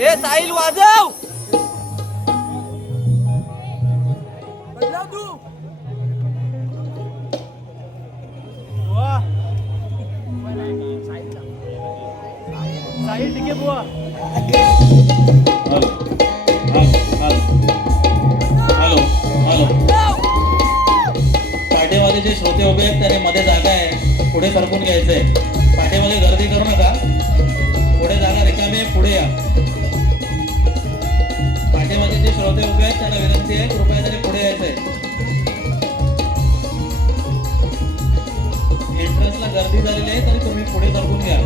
ए साहिल वाजव. तू साहिल ठीक आहे बुवा. हॅलो हॅलो पाठीमध्ये जे श्रोते उभे आहेत त्याने मध्ये जागा आहे, पुढे सरकून घ्यायचंय. पाठीमध्ये गर्दी करू नका, पुढे जागा रिकामी आहे, पुढे या. पाठीमध्ये जे श्रोते उभे आहेत त्यांना विनंती आहे कृपया तरी पुढे यायचंय. एंट्रन्सला गर्दी झालेली आहे तरी तुम्ही पुढे सरकून घ्या.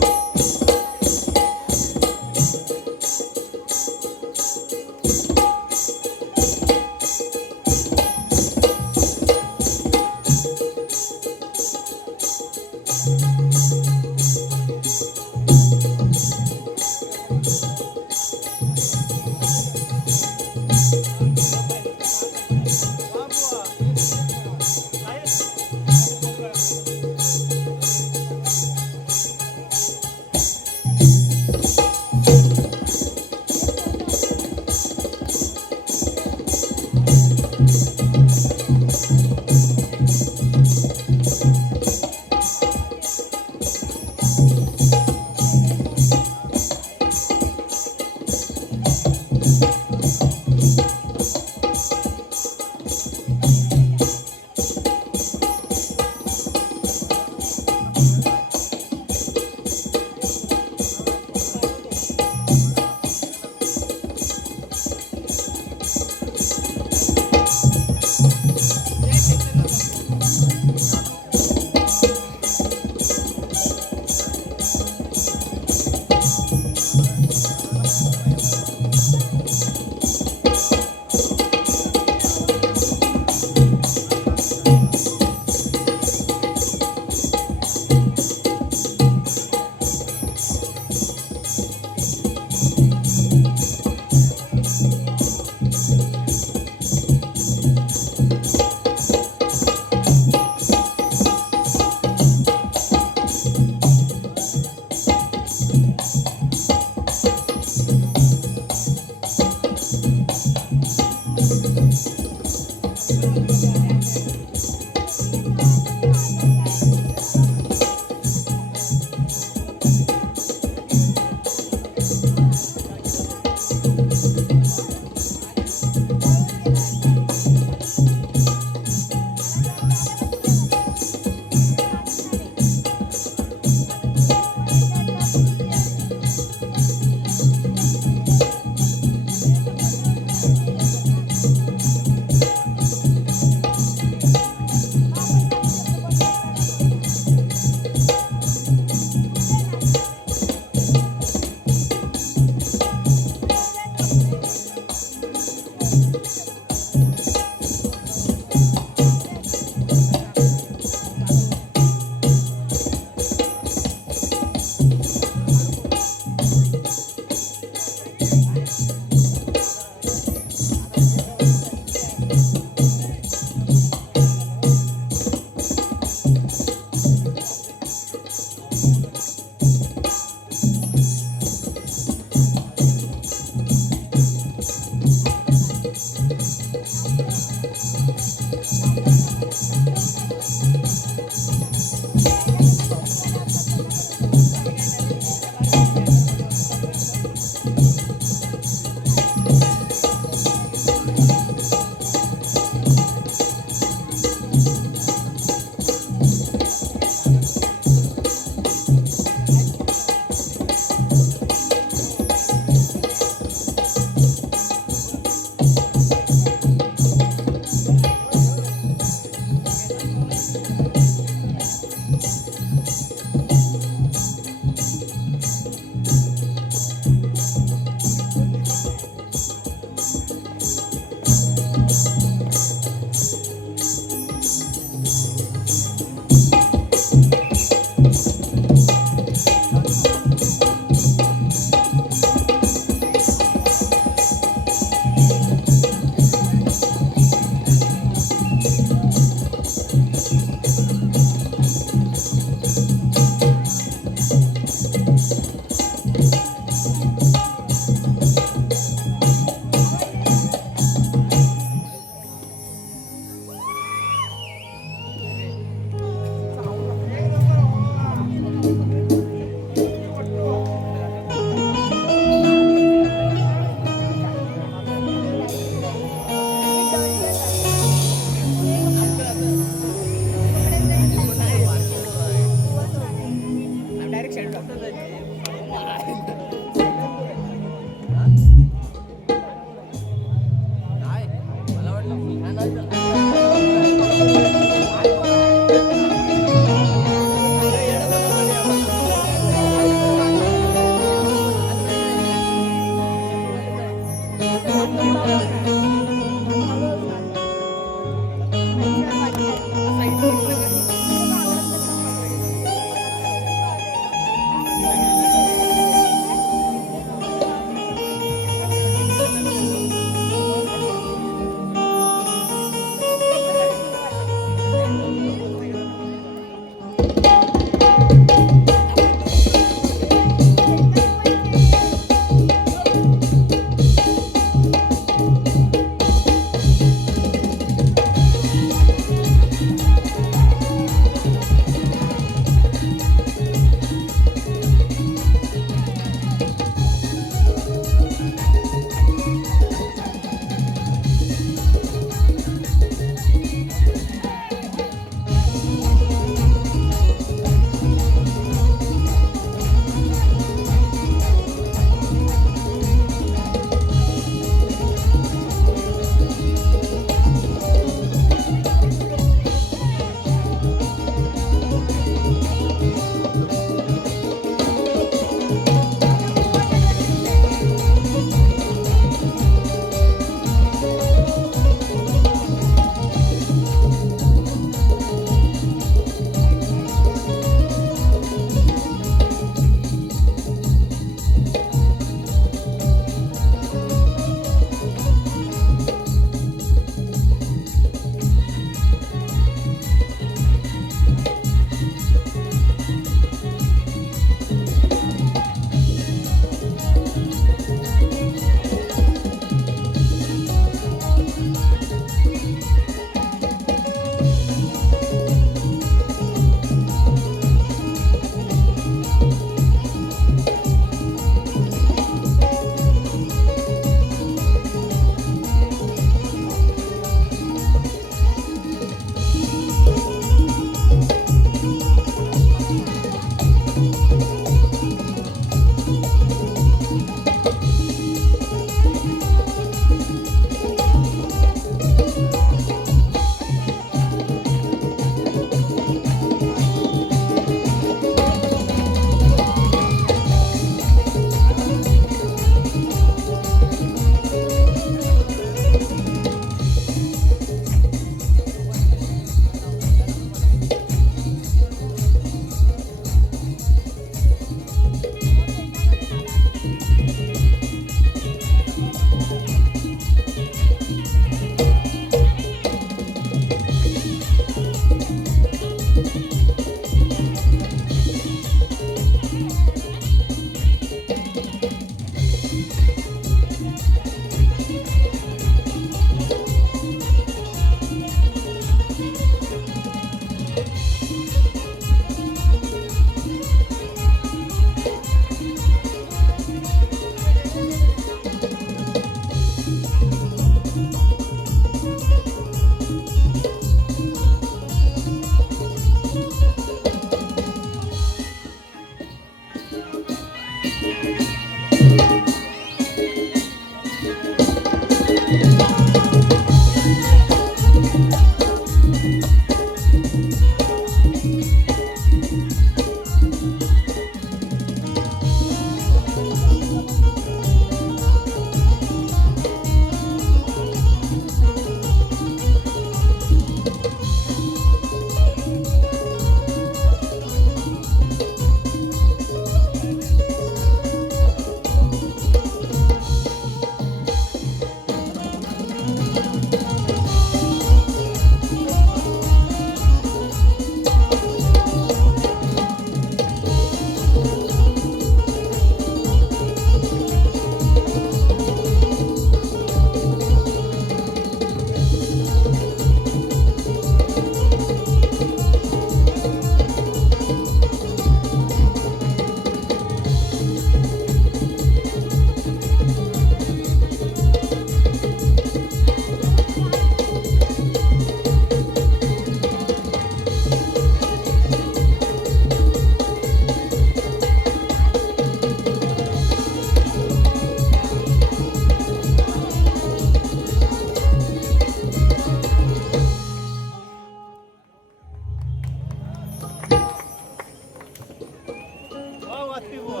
एकटी बुवा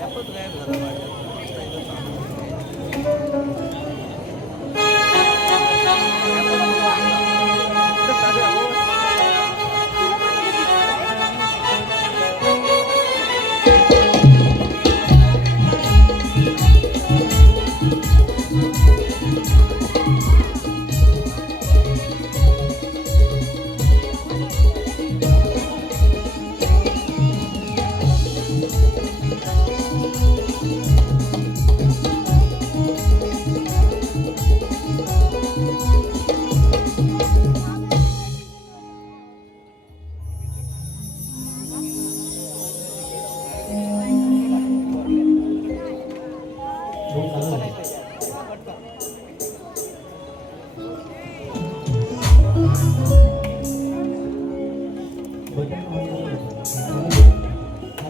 ॲपच गायब झाला माझ्या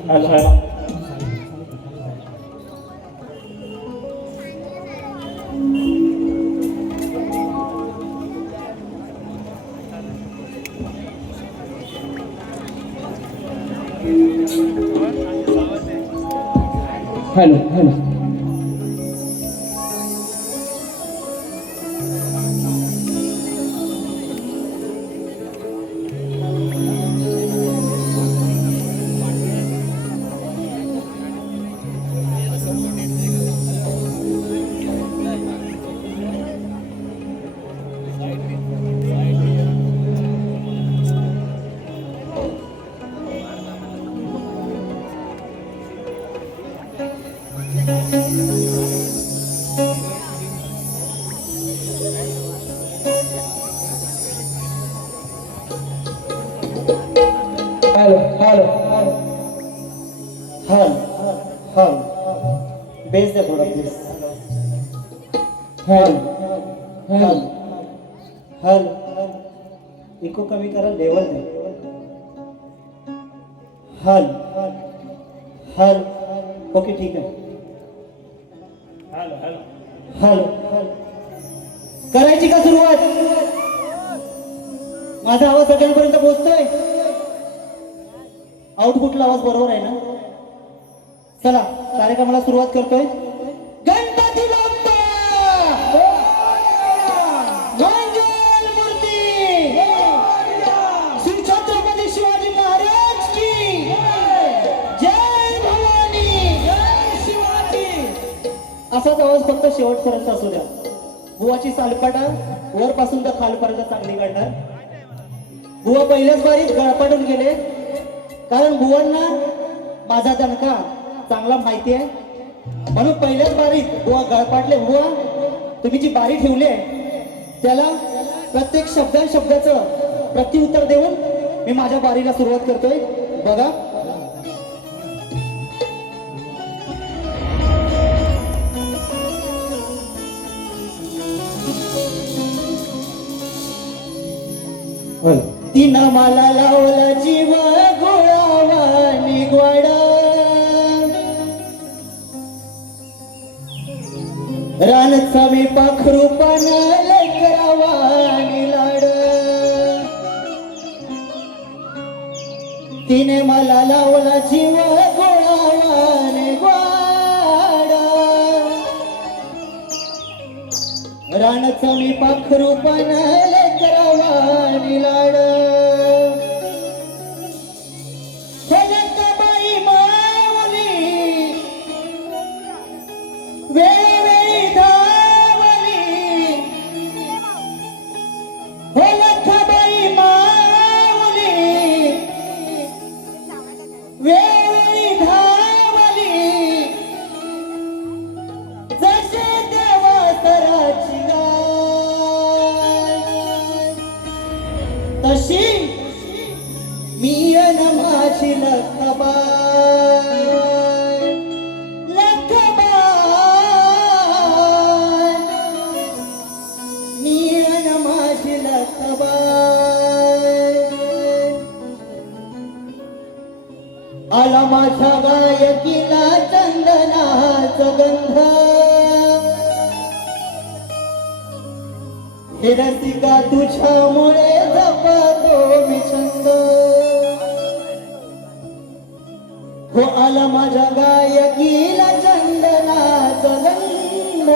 हॅलो हॅलो हॅलो हॅलो हल हल बेस दे थोडा प्लीज हल हल हल इको कमी करा लेवल दे हल हल ओके ठीक आहे हॅलो हॅलो हॅलो करायची का सुरुवात माझा आवाज सगळ्यांपर्यंत पोहोचतोय आउटपुटला आवाज बरोबर आहे ना चला कार्यक्रमाला सुरुवात करतोय गणपती बाप्पा मंगल मूर्ती श्री छत्रपती शिवाजी महाराज की जय भवानी जय शिवाजी असाच आवाज फक्त शेवटपर्यंत असू द्या बुवाची सालपाटा वरपासून तर खालपर्यंत चांगली काढणार बुवा पहिल्याच बारीत गळपाटून गेले कारण बुवांना माझा दणका चांगला माहिती आहे म्हणून पहिल्याच बारीत बुवा गळपाटले बुवा तुम्ही जी बारी ठेवली आहे त्याला प्रत्येक शब्दाचं प्रत्युत्तर देऊन मी माझ्या बारीला सुरुवात करतोय बघा तिनं मला लावला जीव गोळावा निगवाडा रानचा मी पाखरू पान लेकरावा निलाड तिने मला लावला जीव गोळावा निगवाडा रानचा मी पाखरू पान लेकरावा निलाड तशी मी माझी लखबाई मी माझी लखबाई आला माझ्या गायकीला चंदनाचा गंध हे रसिका तुझ्यामुळे जपतो मी छंद हो आला माझ्या गायकीला चंदनाचा गंध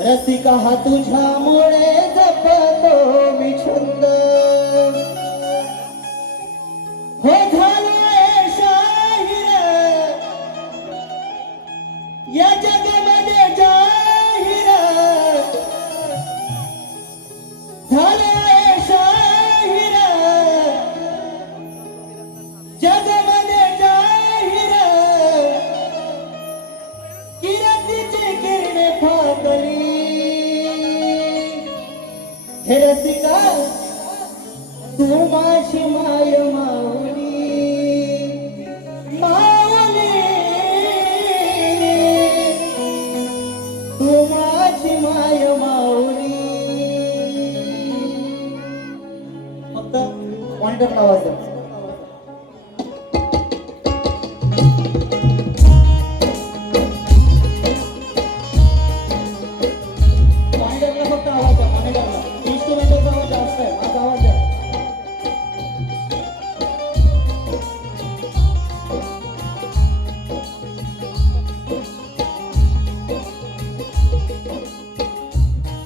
रसिका हा तुझ्यामुळे जपतो मी छंद हो झालोय शाहीर या जगामध्ये जाहीर झालोय शाहीर जगामध्ये जाहीर किरतीचे किरणे फाकली हे रसिका तू माझी माय माऊली माऊली तू माझी माय माऊली फक्त मॉनिटर आवाज द्या मॉनिटरला फक्त आवाज द्या मॉनिटरला इन्स्ट्रुमेंटचा आवाज जास्त आहे माझा आवाज द्या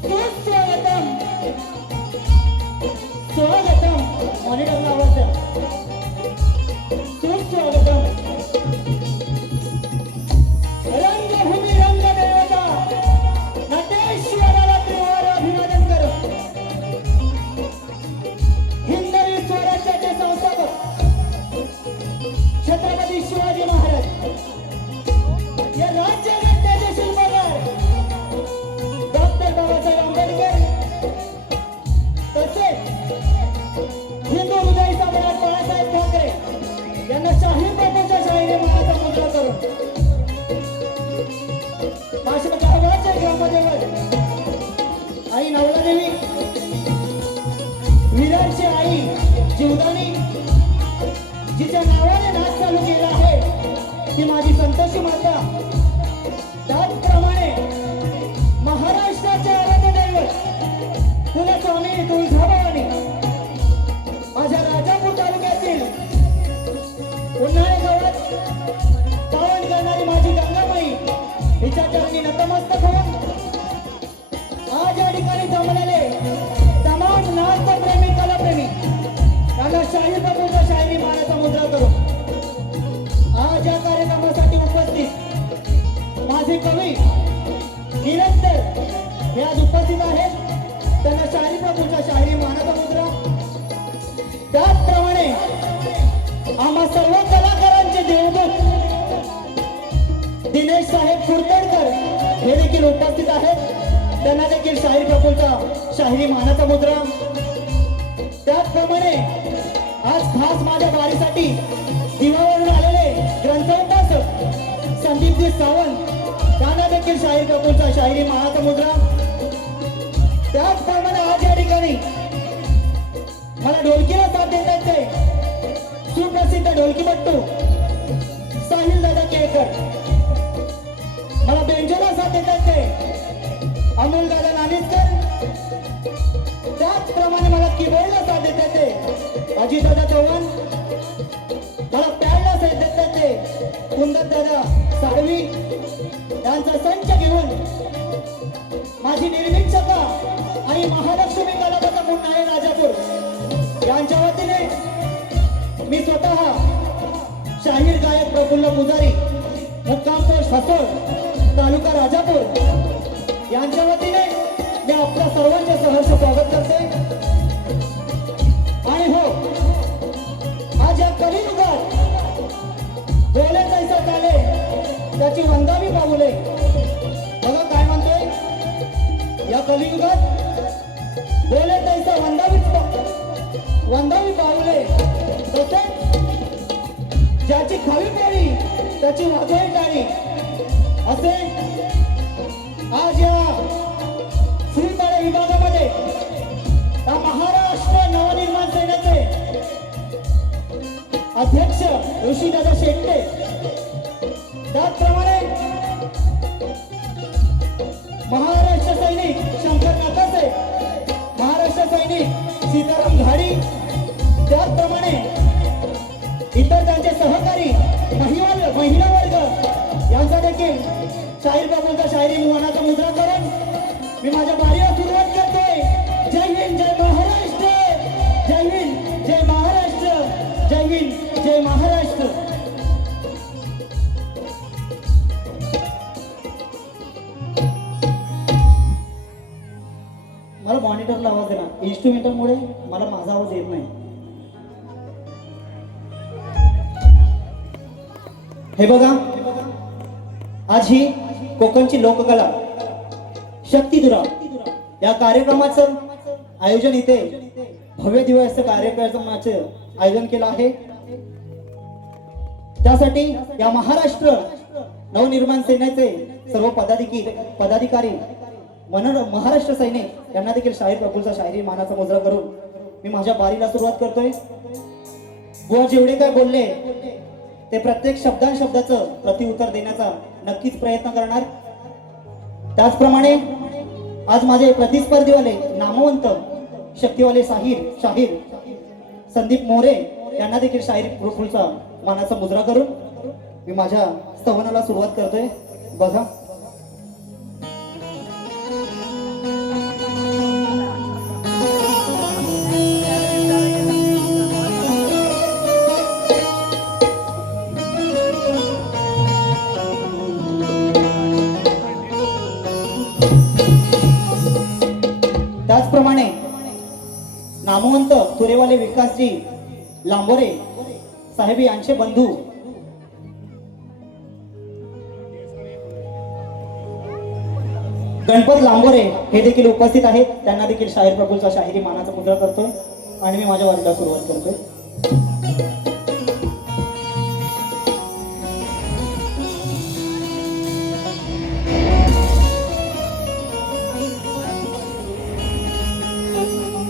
सुस्वागतम स्वागतम मॉनिटरला आवाज द्या सुस्वागतम रंगभूमी रंगदेवता नटेश्वराला त्रिवार अभिवादन करो हिंदवी स्वराज्याचे संस्थापक छत्रपती शिवाजी महाराज या राज्यघटनेचे शिल्पकार डॉक्टर बाबासाहेब आंबेडकर तसेच हिंदू हृदय सम्राट बाळासाहेब ठाकरे यांना शाहीर बापूंच्या शाहीरी मनाचा मुद्रा करून माशिमा गावाचे ग्रामदेवत आई नवलादेवी वीरांची आई जीवदानी जिच्या नावाने नाच चालू केला आहे ती माझी संतोषी माता त्याचप्रमाणे महाराष्ट्राचे आराध्य दैवत कुलस्वामी तुळजाभवानी माझ्या राजापूर तालुक्यातील उन्हाळे गावात पावन करणारी माझी गंगामाई हिच्या चरणी नतमस्तक होऊन आज या ठिकाणी जमलेले तमाम नाट्यप्रेमी कलाप्रेमी यांना शाहीर बापूंच्या शाहिरी मानाचा मुद्रा करून आज या कार्यक्रमासाठी उपस्थित माझे कवी निरंतर हे आज उपस्थित आहेत त्यांना शाहीर बापूंच्या शाहिरी मानाचा मुद्रा त्याचप्रमाणे आम्हा सर्व कलाकारांचे देवदूत दिनेश साहेब कुरतडकर हे देखील उपस्थित आहेत त्यांना देखील शाहीर बापूंचा शाहिरी मानाचा मुद्रा त्याचप्रमाणे आज खास माझ्या बारीसाठी दिवावरून आलेले ग्रंथोपासक संदीपजी सावंत त्यांना देखील शाहीर बापूंचा शाहिरी मानाचा मुद्रा त्याचप्रमाणे आज या ठिकाणी मला ढोलकीला साथ देतात ते सुप्रसिद्ध ढोलकीपट्टू साहिल दादा केळकर मला बेंजोला साथ देतात ते अमोल दादा नानिसकर त्याचप्रमाणे मला कीबोर्डला साथ देतात ते अजितदादा चव्हाण मला पॅडला साथ देतात ते कुंदन दादा साळवी यांचा संच घेऊन माझी निर्मिक्षका आणि महालक्ष्मी कलापथा मुन्नाळे राजापूर यांच्या वतीने मी स्वतः शाहीर गायक प्रफुल्ल पुजारी मुक्काम पोस्ट हसोळ तालुका राजापूर यांच्या वतीने मी आपल्या सर्वांचे सहर्ष स्वागत करते आणि हो आज या कलियुगात बोले तैसा चाले त्याची वंदावी पाऊले बघा काय म्हणतोय या कलियुगात बोले तैसा वंदावी पाऊले तसेच ज्याची खावी पोळी त्याची वाजवी टाळी असे आज या फुलपाडे विभागामध्ये या महाराष्ट्र नवनिर्माण सेनेचे अध्यक्ष ऋषीदादा शेट्टे त्याचप्रमाणे महाराष्ट्र सैनिक शंकर नाकासे, महाराष्ट्र सैनिक सीताराम घाडी, त्याचप्रमाणे इतर त्यांचे सहकारी महिला वर्ग यांचा देखील शाहीर बाबूंचा शायरी मनाचा मुद्रा करून मी माझ्या बारीला सुरुवात करतोय. जय हिंद जय महाराष्ट्र, जय हिंद जय महाराष्ट्र, जय हिंद जय महाराष्ट्र. मला मॉनिटरला आवाज आहे ना, इन्स्ट्रुमेंटलमुळे मला माझा आवाज येत नाही. हे बघा, आज ही कोकणची लोककला शक्तिधुरा या कार्यक्रमाचं आयोजन इथे भव्य दिवस असं कार्यक्रमाचं आयोजन केलं आहे. त्यासाठी या महाराष्ट्र नवनिर्माण सेनेचे सर्व पदाधिकारी महाराष्ट्र सैनिक यांना देखील शाहीर प्रफुल्लचा शायरी मानाचा मुजरा करून मी माझ्या बारीला सुरुवात करतोय. बुवा जेवढे काय बोलले ते प्रत्येक शब्दांशब्दाचं प्रतिउत्तर देण्याचा नक्कीच प्रयत्न करणार. त्याचप्रमाणे आज माझे प्रतिस्पर्धीवाले नामवंत शक्तिवाले शाहीर संदीप मोरे यांना देखील शाहीर प्रफुल्लचा मानाचा मुजरा करून मी माझ्या स्तवनाला सुरुवात करतोय. बघा, त्याचप्रमाणे नामवंत तुरेवाले विकासजी लांबोरे साहेब यांचे बंधू गणपत लांबोरे हे देखील उपस्थित आहेत. त्यांना देखील शाहीर प्रफुल्लचा शाहिरी मानाचा मुद्रा करतोय आणि मी माझ्या वारीला सुरुवात करतोय.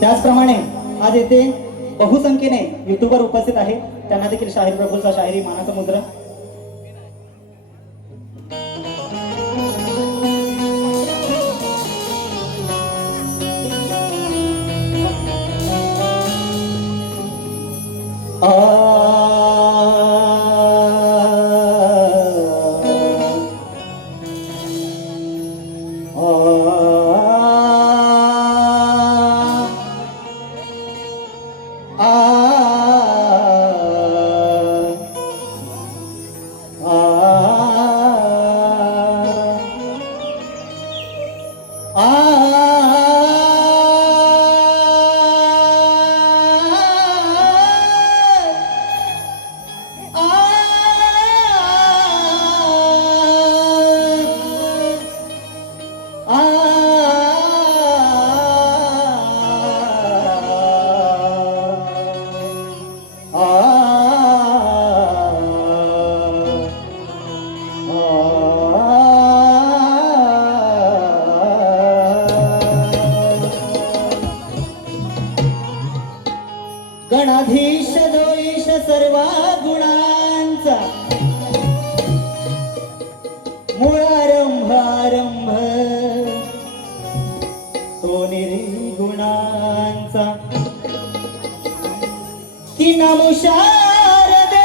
त्याचप्रमाणे आज येथे बहुसंख्येने युट्यूबर उपस्थित आहेत. त्यांना देखील शाहीर प्रफुल्लचा शाहिरी मानाचा मुद्रा. गणाधीश दोष सर्व गुणांचा मूळारंभ तो निर्गुणांचा ती नमुशार दे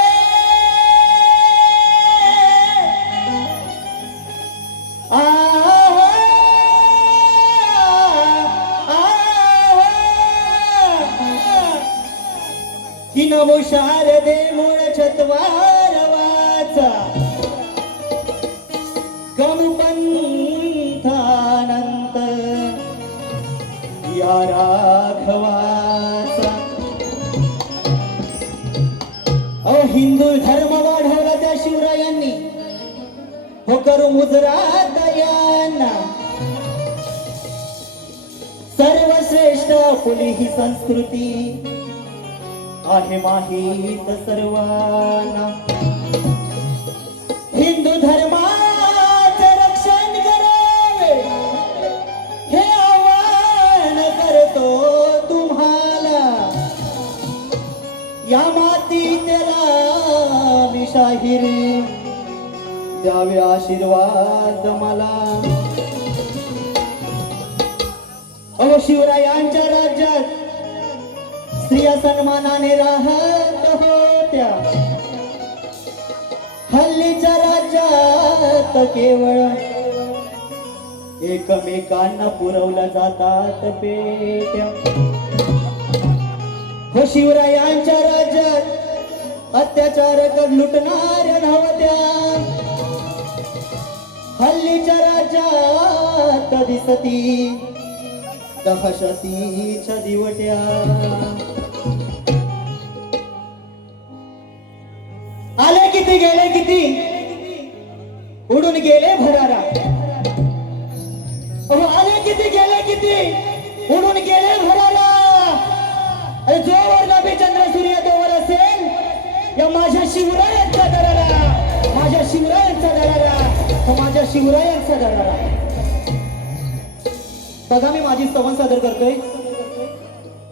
ती नमुशार दे मूळ छतवार वाचा गम पंथानंत या राघवाचा. हिंदू धर्म वाढवला त्या शिवरायांनी हो करू मुजरा दयांना. सर्वश्रेष्ठ आपली ही संस्कृती आहे माहीत सर्वांना. हिंदू धर्माचे रक्षण करावे हे आवाहन करतो तुम्हाला. या मातीला मी शाहीर द्यावे आशीर्वाद मला. शिवरायांच्या राज्यात स्त्रिया सन्मानाने राहत होत्या. हल्लीच्या राज्यात केवळ एकमेकांना पुरवल्या जातात पेट्या. हो शिवरायांच्या राज्यात अत्याचार कर लुटणाऱ्या नव्हत्या. हल्लीच्या राज्यात दिसती दहशतीच्या दिवट्या. आले किती गेले किती उडून गेले भरारा. आले किती गेले किती उडून गेले भरारा. जोवर नभी चंद्र सूर्य तोवर असेल या माझ्या शिवरायांचा दरारा. माझ्या शिवरायांचा दरारा. माझ्या शिवरायांचा दरारा. बघा मी माझी स्तवन सादर करतोय.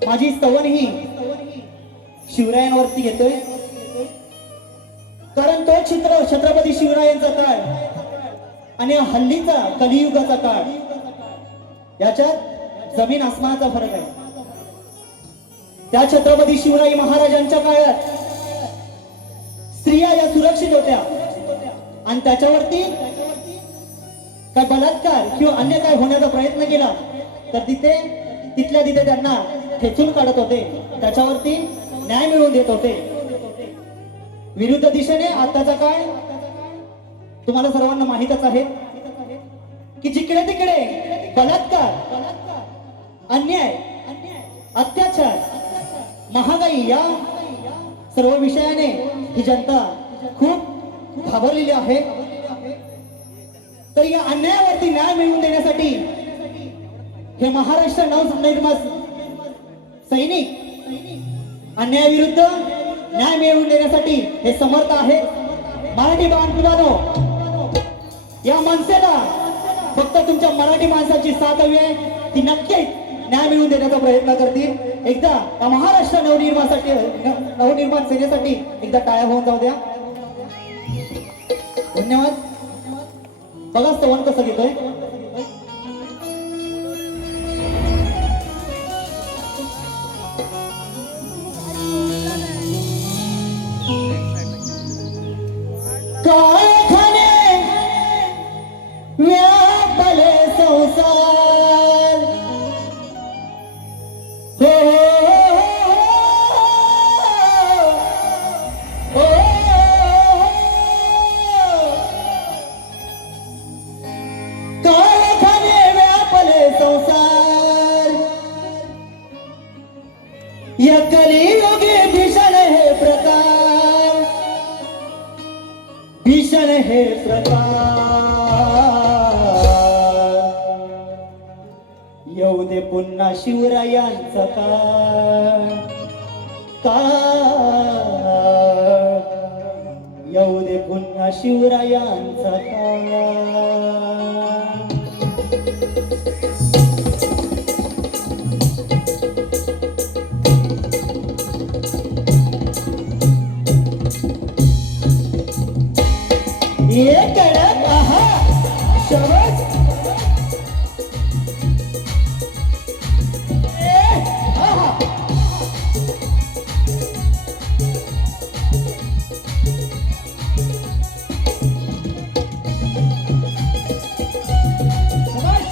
माझी स्तवन ही शिवरायांवरती घेतोय कारण तो चित्र छत्रपती शिवरायांचा काळ आणि हल्लीचा कलियुगाचा काळ याच्यात जमीन आसमानाचा फरक आहे. त्या छत्रपती शिवराय महाराजांच्या काळात स्त्रिया या सुरक्षित होत्या आणि त्याच्यावरती काय बलात्कार किंवा अन्य काय होण्याचा प्रयत्न केला तर तिथल्या तिथे त्यांना ठेचून काढत होते. त्याच्यावरती न्याय मिळवून देत होते. विरुद्ध दिशेने आताचा काळ तुम्हाला सर्वांना माहीतच आहे की जिकडे तिकडे बलात्कार, अन्याय, अत्याचार, महागाई या सर्व विषयाने ही जनता खूप घाबरलेली आहे. तर या अन्यायावरती न्याय मिळवून देण्यासाठी हे महाराष्ट्र नवनिर्माण सैनिक अन्यायाविरुद्ध न्याय मिळवून देण्यासाठी हे समर्थ आहे. मराठी बांधवांनो या मनसेला फक्त तुमच्या मराठी माणसाची साथ हवी आहे. ती नक्कीच न्याय मिळवून देण्याचा प्रयत्न करतील. एकदा या महाराष्ट्र नवनिर्माण सेनेसाठी एकदा टाळ्या होऊन जाऊ द्या. धन्यवाद. बघा स्तवन कसं घेतोय. कारखाने व्यापले संसार. हो हो कारखाने व्यापले संसार. या कलियुगी भीषण हे प्रकार. भीषण हे प्रकार. येऊ दे पुन्हा शिवरायांचा काळ. येऊ दे पुन्हा शिवरायांचा काळ. ये कडक आहा शबस. आहा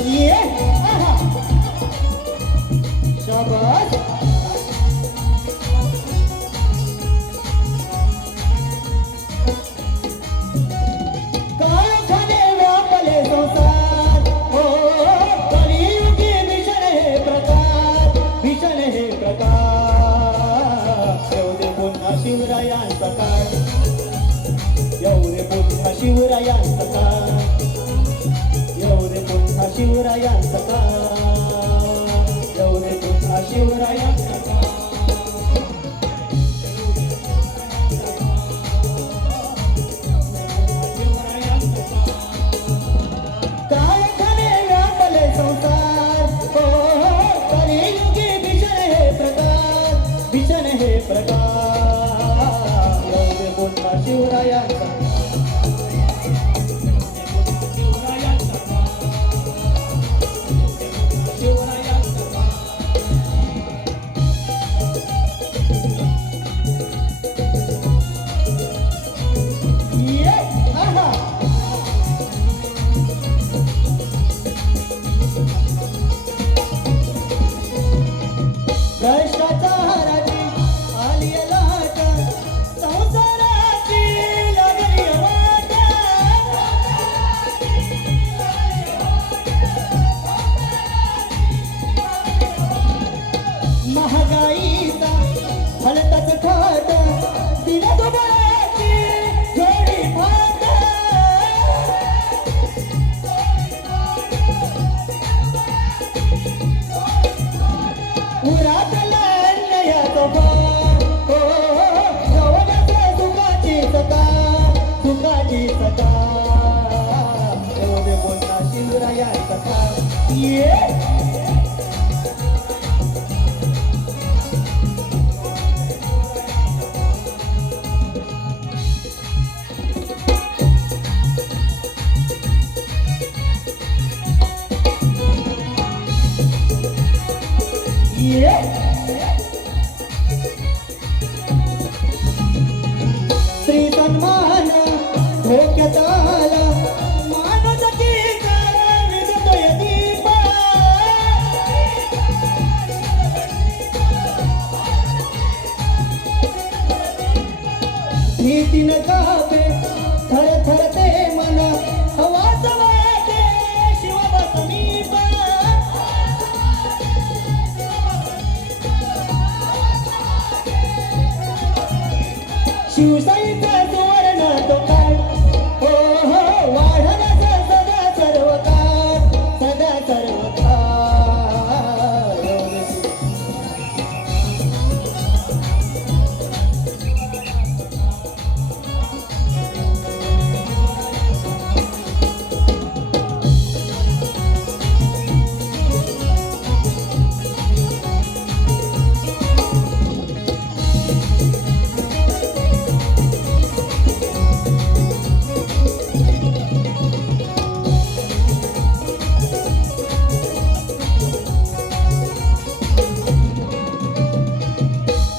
ये आहा शबस. शिवरायांचा काळ. येऊ दे पुन्हा शिवरायांचा काळ. येऊ दे पुन्हा शिवरायांचा काळ. येऊ दे पुन्हा शिवरायांचा काळ. कारखाने व्यापले संसार. हो कलियुगी भीषण हे प्रकार. भीषण हे प्रकार. शिवरायांचा शिवरायांचा उरातला अन्यायाचा भार. हो, गवळ्याच्या सुखाची सकाळ, सुखाची सकाळ. येऊ दे पुन्हा शिवरायांचा काळ. ये श्री सन्मान धोक्यात आला मानवतेचा विजतोय दीप. भीतीनं कापे थरथरते मन हवाच वाटे शिवबा समीप. शिवशाहीचा सुवर्ण तो काळ. हो हो वाढण्याचा सदा सर्व काळ, सदा सर्व काळ.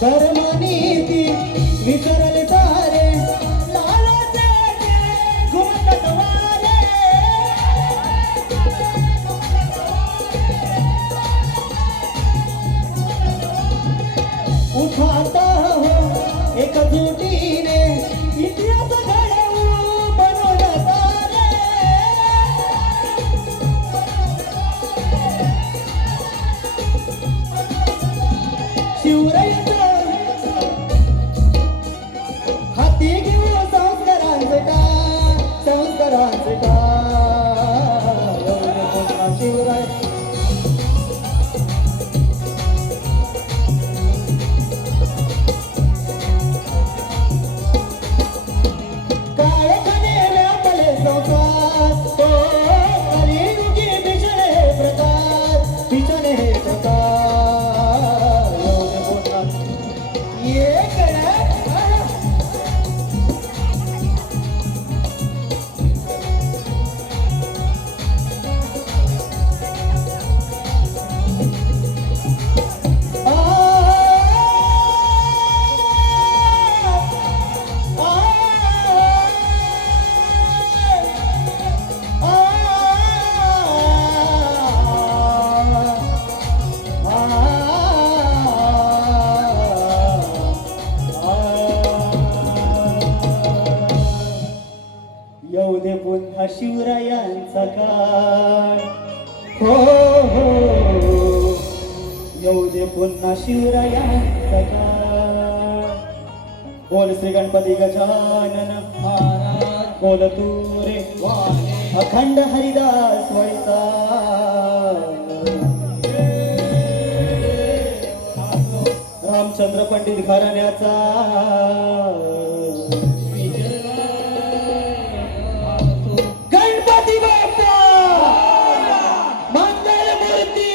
धर्मनीती विसरले सारे लालाचे घुमत वारे. उठाता हो एकजुटीने इतिहास घडवू बनवला सारे. शिवरायांचा हाती घेऊ संस्कारांचे टाळ, संस्कारांचे टाळ. येऊ दे पुन्हा शिवराय. काळखाने व्यापले संसार. हो, कलियुगी भीषण हे प्रकार, भीषण हे प्रकार. येऊ दे पुन्हा. ये करा येऊ दे पुन्हा शिवरायांचा काळ. हो हो येऊ दे पुन्हा शिवरायांचा काळ. बोल श्री गणपती गजानन महाराज बोल तू रे अखंड हरिदास व्हायचा. रामचंद्र पंडित घराण्याचा गणपती बाप्पा मंगल मूर्ती.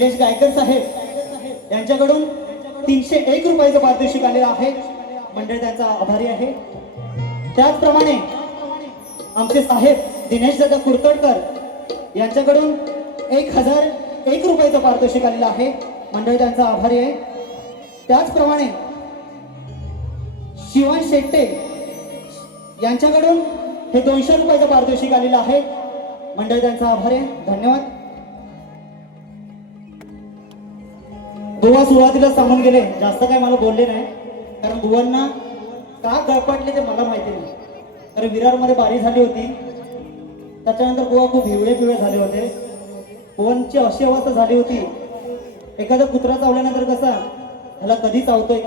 निलेश गायकर साहेब यांच्याकडून 301 रुपयाचं पारितोषिक आलेलं आहे. मंडळ त्यांचा आभारी आहे. त्याचप्रमाणे आमचे साहेब दिनेश दादा कुरतडकर यांच्याकडून 1001 रुपयाचं पारितोषिक आलेलं आहे. मंडळ त्यांचा आभारी आहे. त्याचप्रमाणे शिवान शेट्टे यांच्याकडून हे 200 रुपयाचं पारितोषिक आलेलं आहे. मंडळ त्यांचा आभारी आहे. धन्यवाद. बुवा सुरुवातीला सांगून गेले, जास्त काय मला बोलले नाही, कारण बुवांना का गळपाटले ते मला माहिती नाही. कारण विरारमध्ये बारी झाली होती, त्याच्यानंतर बुवा खूप हिवळे पिवळे झाले होते. बुवांची अशी अवस्था झाली होती, एखादा कुत्रा चावल्यानंतर कसा ह्याला कधी चावतोय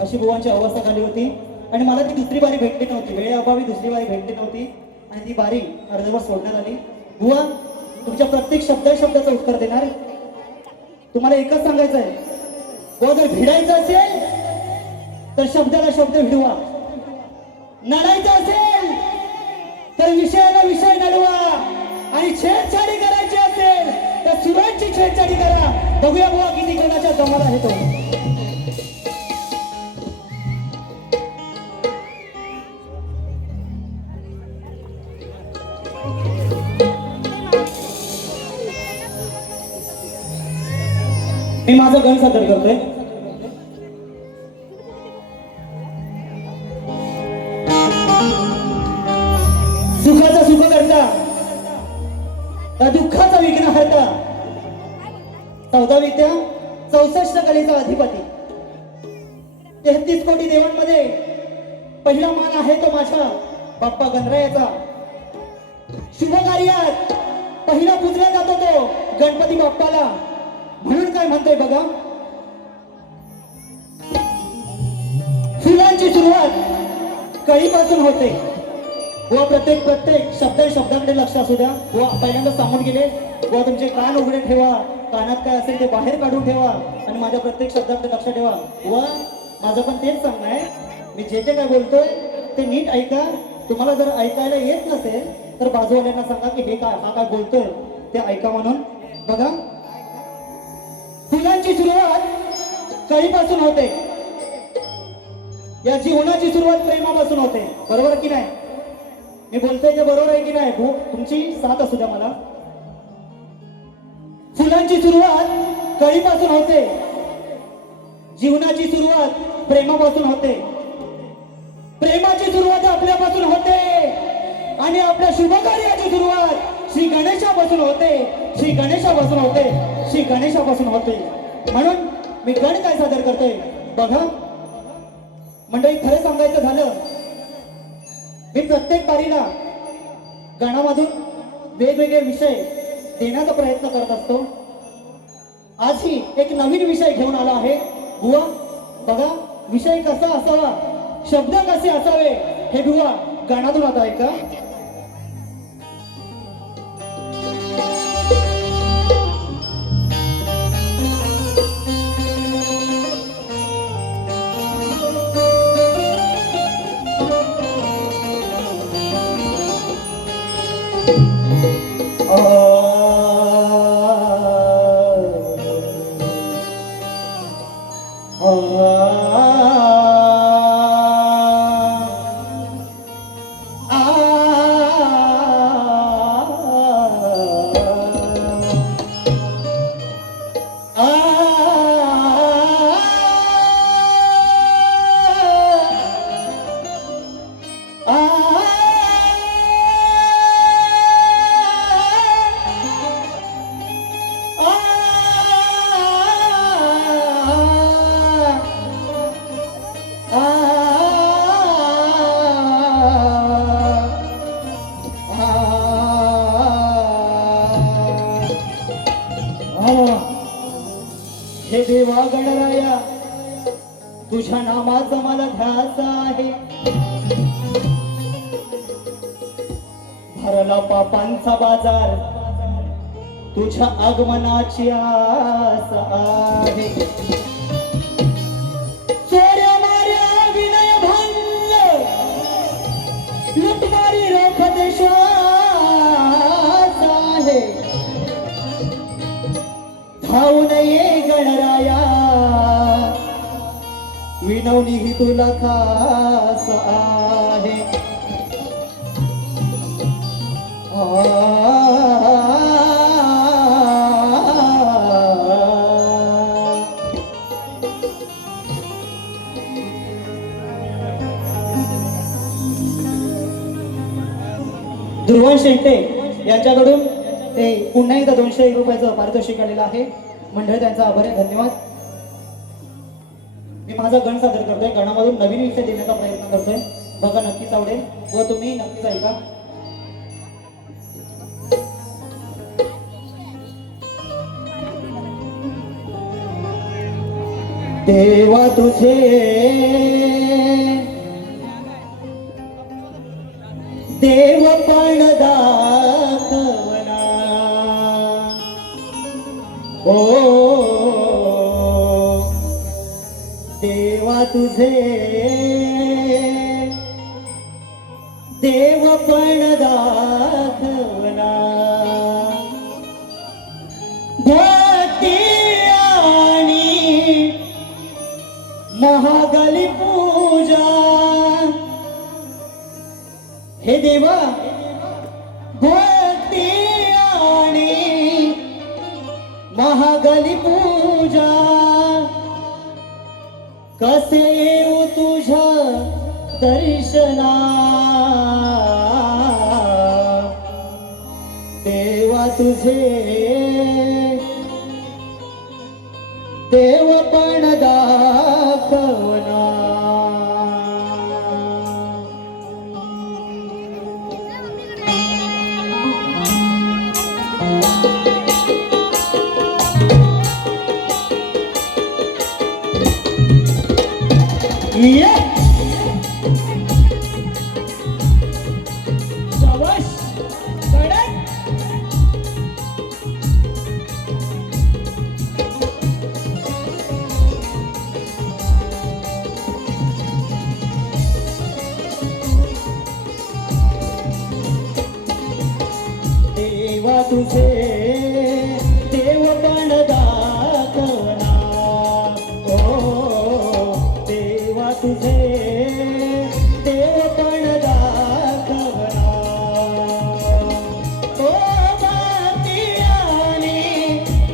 अशी बुवांची अवस्था झाली होती. आणि मला ती दुसरी बारी भेटली नव्हती, वेळेअभावी दुसरी बारी भेटली नव्हती आणि ती बारी अर्धवट सोडण्यात आली. बुवा तुमच्या प्रत्येक शब्दाचं उत्तर देणार. तुम्हाला एकच सांगायचं आहे, बुवा जर भिडायचं असेल तर शब्दाला शब्द भिडवा, नडायचं असेल तर विषयाला विषय नडवा, आणि छेडछाडी करायची असेल तर सुरांची छेडछाडी करा. बघूया बुवा किती कोणाच्या जमाला आहे तो. मी माझं गण सादर करतोय. सुखाचा सुख करता, त्या दुःखाचा विघ्न हरता, 14 विद्या 64 कलेचा अधिपती, 33 कोटी देवांमध्ये पहिला मान आहे तो माझ्या बाप्पा गणरायाचा. शुभ कार्यात पहिला पूजला जातो तो गणपती बाप्पाला. म्हणून काय म्हणतोय बघा, फुलांची सुरुवात कळीपासून होते. व प्रत्येक शब्दाकडे लक्ष असू द्या. व पहिल्यांदा सांगून गेले, व तुमचे कान उघडे ठेवा, कानात काय असेल ते बाहेर काढून ठेवा आणि माझ्या प्रत्येक शब्दाकडे लक्ष ठेवा. व माझं पण तेच सांगणं आहे, मी जे काय बोलतोय ते नीट ऐका. तुम्हाला जर ऐकायला येत नसेल तर बाजूवाल्यांना सांगा की हे काय, हा काय बोलतोय ते ऐका म्हणून. बघा, फुलांची सुरुवात कळीपासून होते, या जीवनाची सुरुवात प्रेमापासून होते. बरोबर की नाही? मी बोलतोय ते बरोबर आहे की नाही? तुमची साथ असू द्या मला. फुलांची सुरुवात कळीपासून होते, जीवनाची सुरुवात प्रेमापासून होते, प्रेमाची सुरुवात आपल्यापासून होते, आणि आपल्या शुभ कार्याची सुरुवात श्री गणेशापासून होते, श्री गणेशापासून होते, श्री गणेशापासून होते. म्हणून मी गण काय सादर करतोय बघा. मंडळी, खरं सांगायचं झालं, मी प्रत्येक बारीला गणामधून वेगवेगळे विषय देण्याचा प्रयत्न करत असतो. आजही एक नवीन विषय घेऊन आला आहे. बुवा बघा, विषय कसा असावा, शब्द कसे असावे हे बुवा गणातून आता ऐका. हे देवा गणराया, तुझ्या नामाचा मला ध्यास आहे. भरला पापांचा बाजार, तुझ्या आगमनाची आस आहे. चोऱ्या माऱ्या विनय भंग, लुटमारी रोख देशास आहे. विनवणी ही तुला खास आहे. ध्रुवन शेट्टे यांच्याकडून ते पुन्हा एकदा 200 रुपयाचं पारितोषिक आलेलं आहे. मंडळ त्यांचा आभार आहे. धन्यवाद. मी माझा गण सादर करतोय. गणामधून नवीन विषय देण्याचा प्रयत्न करतोय. बघा नक्कीच आवडेल व तुम्ही नक्कीच ऐका. देवा तुझे देवपण दाखवना ओ देवा तुझे देवपण दाखवना. भक्ती आणि महागली पूजा हे देवा भक्ती आणि महागली पूजा कसे येऊ तुझ्या दर्शना. देवा तुझे देवपण दाखवना. शाबाश कडक. देवा तुझे देवपण दाखवना ओ देवा तुझे देवपण दाखवना. ओ भक्ती आणि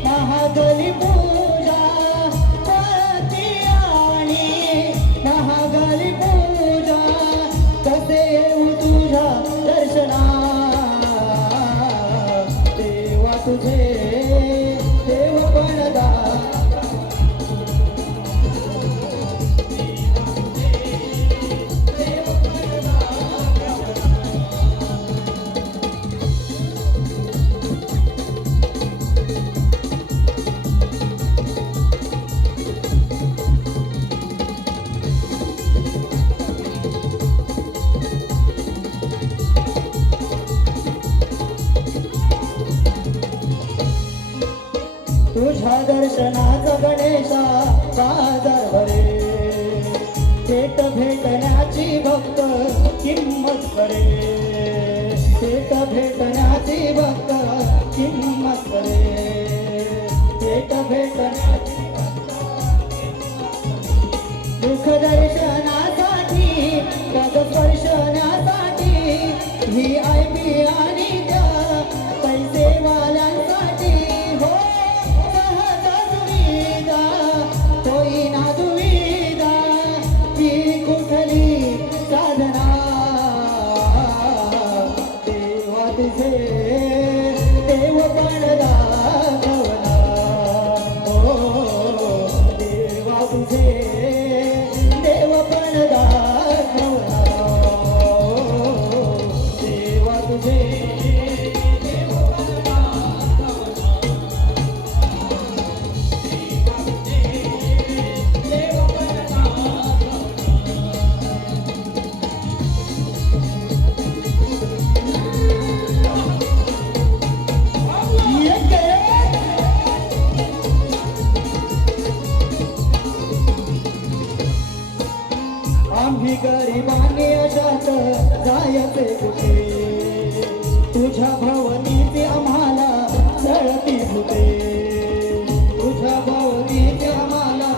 महागली पूजा भक्ती आणि महागली पूजा कसे येऊ तुझ्या दर्शना. देवा तुझे देवपण दाखवना. तुझ्या दर्शनाचा गणेशा बाजार भरे. थेट भेटण्याची भक्त किंमत करे. थेट भेटण्याची भक्त किंमत करे. थेट भेटण्याची दुःख दर्शनासाठी पद स्पर्शनासाठी VIP आणि त्या पैसे वाल्यांसाठी हो सहज सुविधा होईना दुविधा ही कुठली साधना. देवा तुझे देवपण दाखवना ओ देवा तुझे देवपण दाखवना ओ देवा तुझे आम्ही गरिबांनी अशात जायचे कुठे. तुझ्या भवनीचे आम्हाला जळती भूते. तुझ्या भवनीचे आम्हाला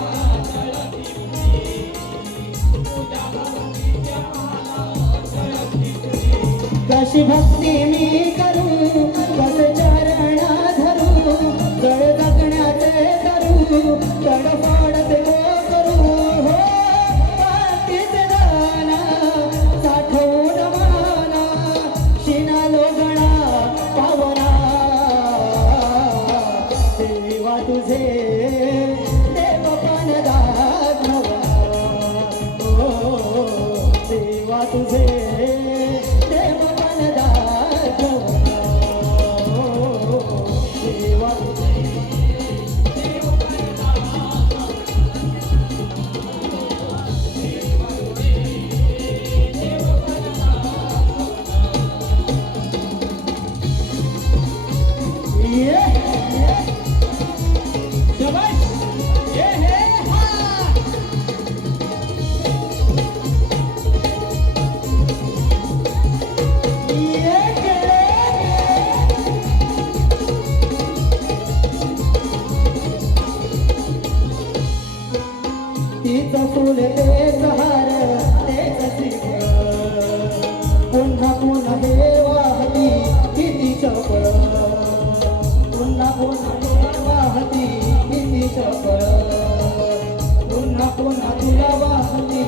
अशी भक्ती मी करू बस चरणा धरू जळ जगण्याचे करू तडफडते गो करू हो पाठीचे दाना साठवून माना शिना लोगणा पावना देवा तुझे देवपण दाखवा हो देवा तुझे देवपण दाखवा हो देवा शाबाश ये हे हा तीच फुल तेच हार तेच श्रीफळ पुन्हा पुन्हा हे वाहती किती चपळ पुन्हा पुन्हा हे वाहती किती चपळ पुन्हा पुन्हा तुला वाहती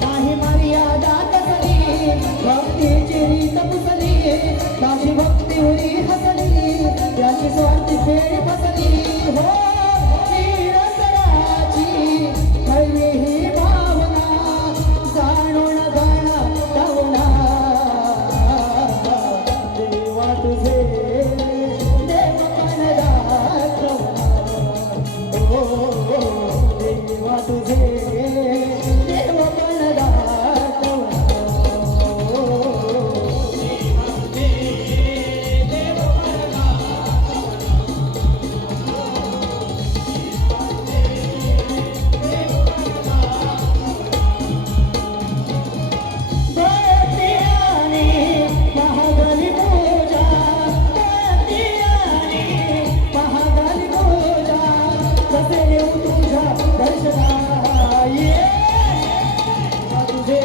नाही मर्यादा कसली भक्तीची रीत पुसली माझी भक्ती उरी हसली त्याची स्वार्थी खेळ फसली हो निरंतराची हळवी ही भावना जाणून गाणं गावना देवा तुझे देवपण दाखवना हो देवा तुझे देवपण दाखवना हो गळतियाने महागली पूजा गळतियाने महागली पूजा कसे येऊ तुझ्या दर्शना ये तुझे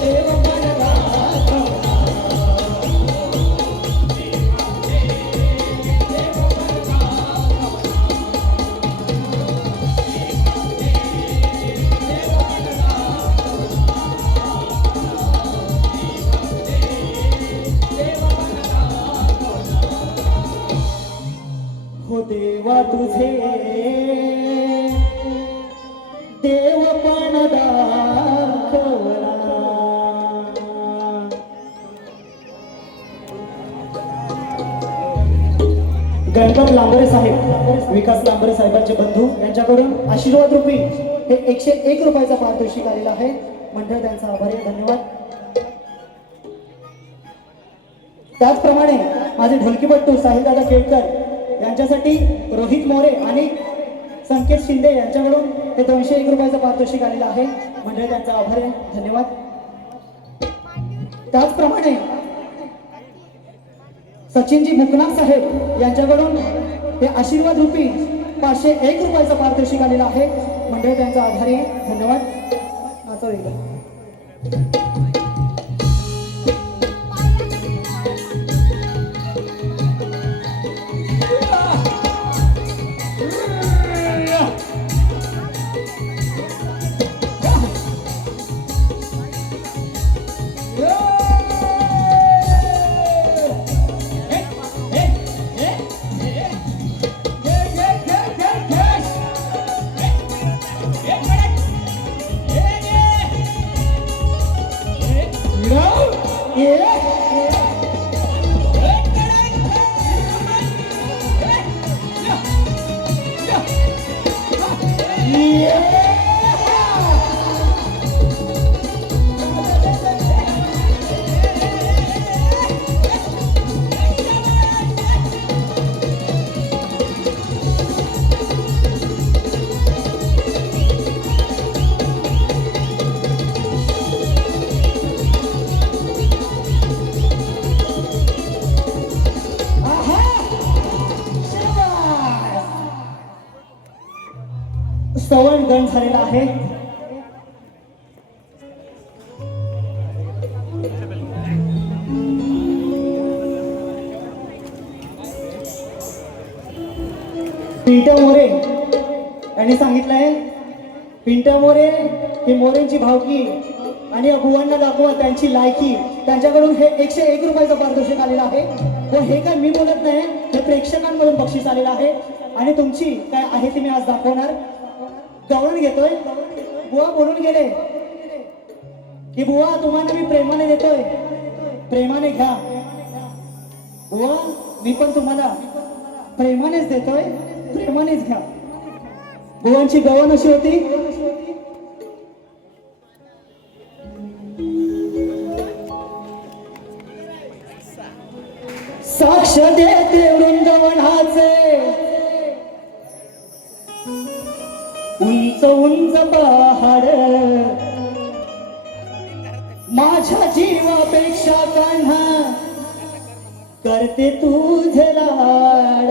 देवपण दाखवना हो देवा तुझे देवपण दाखवला गणपत लांबरे साहेब विकास लांबरे साहेबांचे बंधू यांच्याकडून आशीर्वाद रूपी हे 101 रुपयाचा पारितोषिक आलेला आहे मंडळ त्यांचा आभारी आहे. धन्यवाद. त्याचप्रमाणे माझे ढोलकीपट्टू साहिलदादा केळकर यांच्यासाठी रोहित मोरे आणि संकेत शिंदे यांच्याकडून हे 201 रुपयाचा पारितोषिक आलेला आहे मंडळ त्यांचा आभार आहे. धन्यवाद. त्याचप्रमाणे सचिनजी मुकनाथ साहेब यांच्याकडून हे आशीर्वाद रूपी 501 रुपयाचा पारितोषिक आलेला आहे मंडळ त्यांचा आभारी आहे. धन्यवाद. नाचो एकदा. सवण गण झालेला आहे. पिंट्या मोरे यांनी सांगितलंय, पिंट्या मोरे ही मोरेंची भावकी आणि बुवांना दाखवा त्यांची लायकी. त्यांच्याकडून हे 101 रुपयाचं पारितोषिक आलेलं आहे. व हे काय मी बोलत नाही, हे प्रेक्षकांमधून बक्षीस आलेलं आहे. आणि तुमची काय आहे ती मी आज दाखवणार. गवळण घेतोय. बुवा बोलून गेले की बुवा तुम्हाला मी प्रेमाने देतोय, प्रेमाने घ्या. बुवा मी पण तुम्हाला प्रेमानेच देतोय, प्रेमानेच घ्या. बुवांची गवळण अशी होती. साक्ष देते वृंदावनाचे उंच उंच पहाड, माझ्या जीवापेक्षा कान्हा करते तुझे लाड.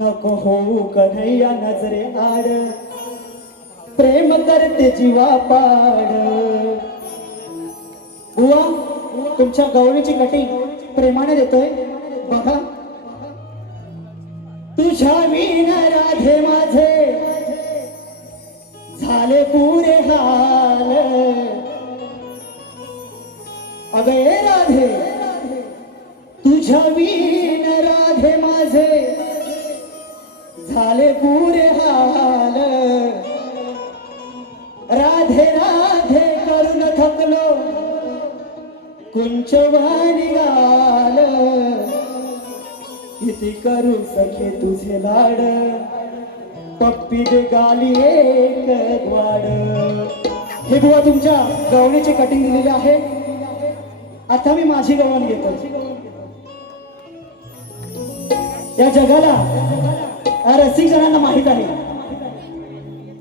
नको होऊ कन्हैया नजरे आड, प्रेम करते जीवा पाड. बुवा तुमच्या गवळीची कटिंग प्रेमाने देतोय बघा. तुझ्या विण राधे माझे झाले पुरे हाल. अगे राधे तुझ्या विण राधे माझे झाले पुरे हाल. राधे राधे करून थकलो कुंचवानी गाल. किती करू सखे तुझे लाड, पप्पी दे गाली एक ग्वाड. हे बुवा तुमच्या गवळीची कटिंग दिलेली आहे. आता मी माझी गवळण घेतो. या जगाला रसिक जणांना माहित आहे,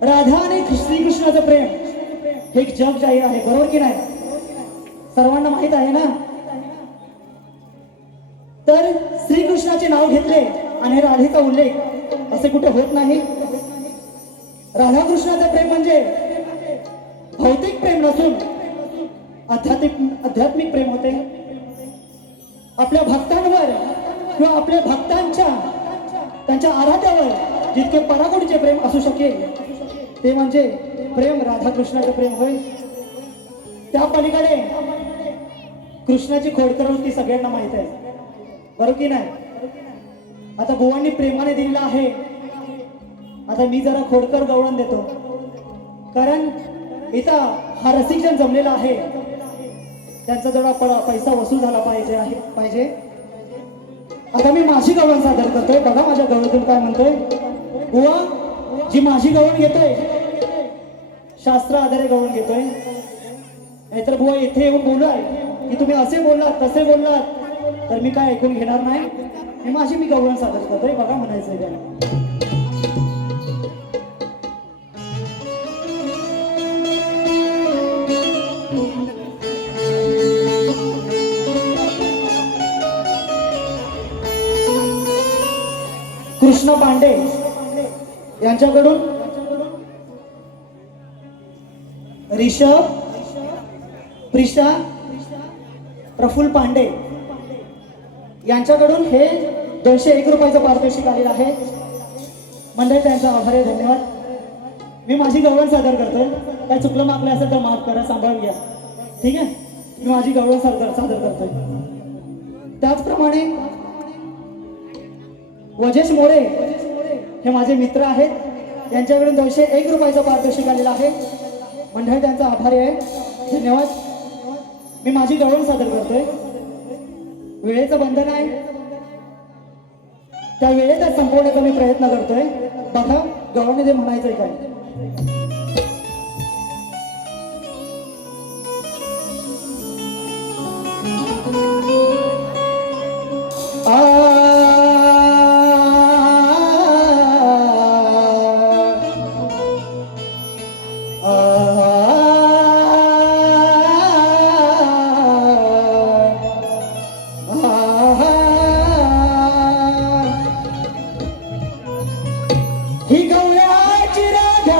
राधा आणि श्रीकृष्णाचं प्रेम हे एक जग जाहीर आहे, बरोबर की नाही? सर्वांना माहित आहे ना. तर श्रीकृष्णाचे नाव घेतले आणि राधेचा उल्लेख असे कुठे होत नाही. राधाकृष्णाचे प्रेम म्हणजे भौतिक प्रेम नसून आध्यात्मिक प्रेम होते. आपल्या भक्तांवर किंवा आपल्या भक्तांच्या त्यांच्या आराध्यावर जितके पराकोटीचे प्रेम असू शकेल ते म्हणजे प्रेम राधाकृष्णाचे प्रेम होय. त्या पलीकडे कृष्णाची खोडकर वृत्ती सगळ्यांना माहित आहे, बरोबर की नाही? आता बुवांनी प्रेमाने दिलेला आहे. आता मी जरा खोडकर गवळण देतो, कारण इथं हा रसिकजन जमलेला आहे, त्यांचा जरा पैसा वसूल झाला पाहिजे. आता मी माझी गवळण सादर करतोय. बघा माझ्या गवळीतून काय म्हणतोय. बुवा जी माझी गवळण घेतोय शास्त्र आधारे गवळण घेतोय. नाहीतर बुवा इथे येऊन बोलाय की तुम्ही असे बोललात तसे बोललात तर मी काय ऐकून घेणार नाही. मी गवळण सादर करतोय. बघा म्हणायचंय काय. कृष्ण पांडे यांच्याकडून ऋषभ, प्रिशा, प्रफुल्ल पांडे यांच्याकडून हे 201 रुपयाचं पारितोषिक आलेलं आहे. मंडळी त्यांचा आभार आहे, धन्यवाद. मी माझी गवळण सादर करतोय. काय चुकलं मागलं असेल तर माफ करा, सांभाळून घ्या, ठीक आहे? मी माझी गवळण सादर करतोय. त्याचप्रमाणे वजेश मोरे हे माझे मित्र आहेत, त्यांच्याकडून 201 रुपयाचं पारितोषिक आलेलं आहे. मंडळी त्यांचा आभारी आहे, धन्यवाद. मी माझी गवळण सादर करतोय. वेळेचं बंधन आहे, त्या वेळेतच संपवण्याचा मी प्रयत्न करतोय. बघा गवळणीमध्ये म्हणायचंय काय. ही गवळ्याची राधा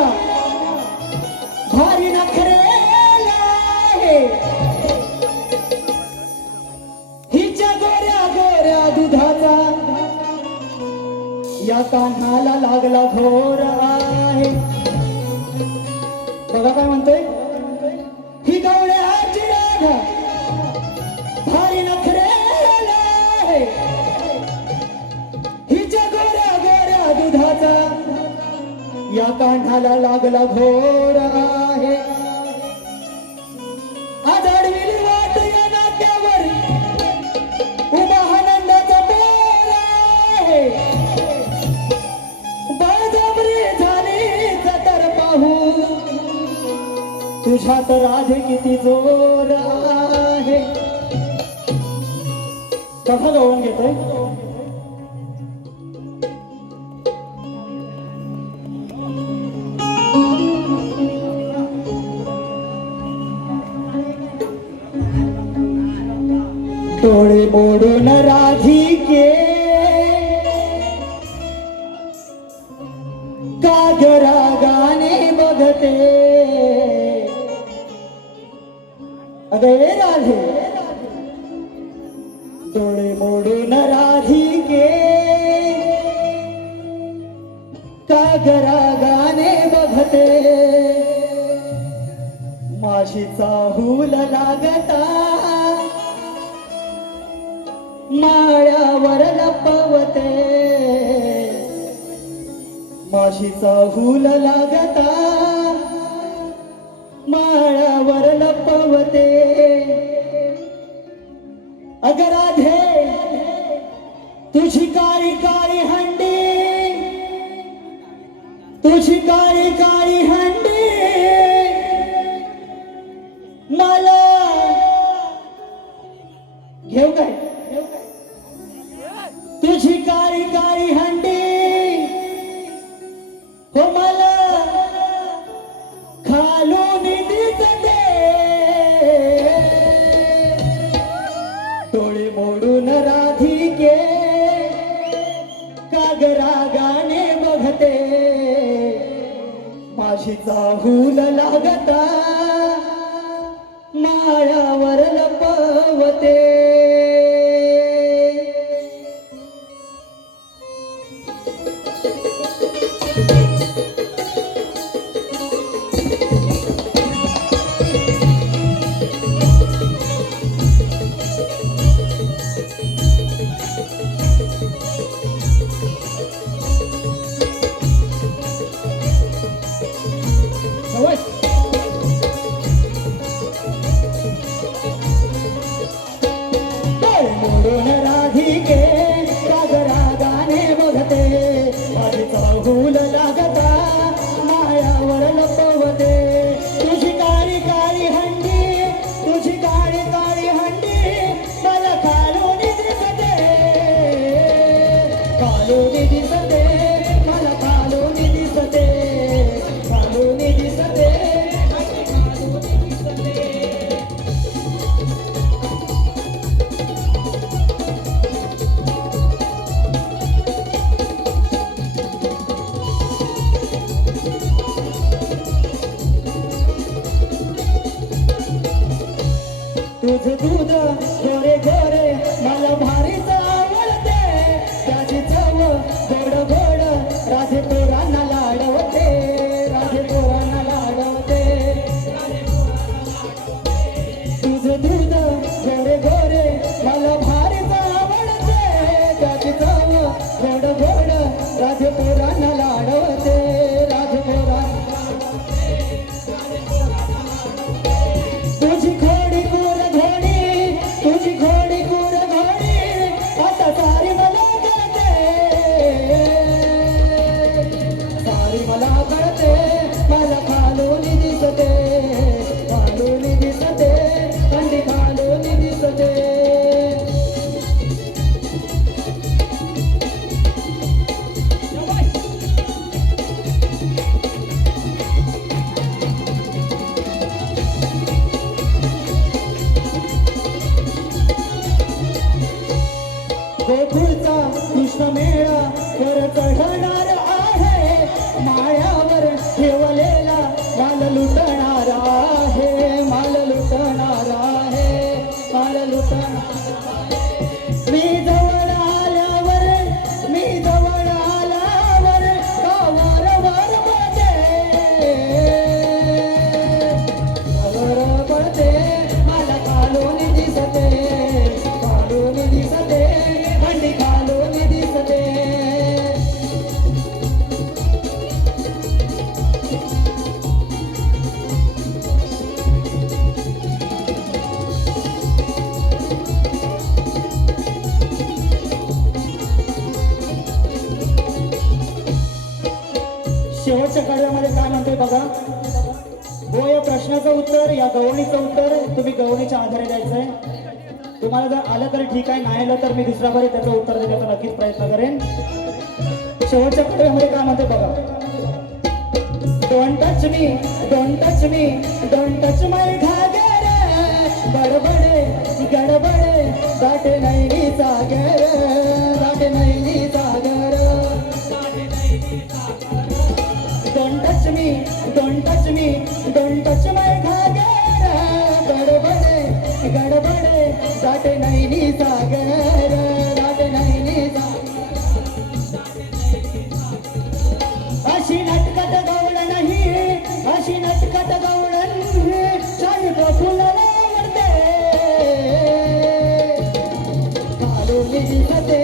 कान्हाला लागला घोर आहे. बघा काय म्हणतोय, ही गवळ्याची राधा भारी नखरेला आहे. हिच्या गोऱ्या गोऱ्या दुधाचा या कान्हाला लागला घोर आहे. आज अडविली वाट या नाट्यावर उभा आनंदाचा बोर आहे. बळजबरी झाली तर पाहू तुझ्यात राधे किती जोर आहे. कथा गाऊन घेतोय. डोळे मोडून राधिके कागरा गाणे बघते. अगे राधे, डोळे मोडून राधिके कागरा गाणे बघते. माझी चाहूल लागता माळ्यावर लपवते. माझी चाहूल लागता माळ्यावर लपवते. अग राधे, तुझी काळी काळी हंडी, तुझी काळी काळी हंडी मला घेऊ काय? तुझी काळी काळी हंडी हो मला खालून दिसते. डोळे मोडून राधिके कागरा गाणे बघते. माझी चाहूल लागता माळ्यावर लपवते. मोडून राधिके कागरा गाणे बघते. माझी चाहूल लागता मायावर लपवते. तुझी काळी काळी हंडी, तुझी काळी काळी हंडी मला खालून दिसते. खालून दिसते मला खालून दिसते. खालून दिसते खालून दिसते. तुझ दूध गोरे गोरे मला भारीच आवडते. त्याची चव गोड गोड राधे पोरांना लाडवते. राधे पोरांना लाडवते. तुझ दूध गोरे गोरे मला भारीच आवडते. त्याची चव गोड गोड राधे पोरांना लाडवते. राधे पोरांना तुझी खोडी कुर घोडी, तुझी घोडी कुर घोडी आता सारी मला कळते. सारी मला कळते. मला खालून दिसते. खालून दिसते थंडी खालून दिसते. गोकुळचा कृष्ण मेळा वर चढणार आहे. मायावर ठेवलेला माल लुटणार आहे. शेवटच्या कडव्यामध्ये काय म्हणतोय बघा. हो, या प्रश्नाचं उत्तर, या गवणीचं उत्तर तुम्ही गवणीच्या आधारे द्यायचंय. तुम्हाला जर आलं तर ठीक आहे, नाही आलं तर मी दुसऱ्या बारी त्याचं उत्तर देण्याचा नक्कीच प्रयत्न करेन. शेवटच्या कडव्यामध्ये काय म्हणतोय बघा. Don't touch me, don't touch me, don't touch my घागर, गडबडे गडबडे दाटे नैनी सागर, दाटे नैनी सागर. Don't touch me, don't touch me, don't touch my घागर, गडबडे गडबडे दाटे नैनी सागर, दाटे नैनी सागर. अशी नटकट गवळ नाही, अशी नटकट गवळ नाही, शाही फुलला म्हणते. कालोनी दिसते,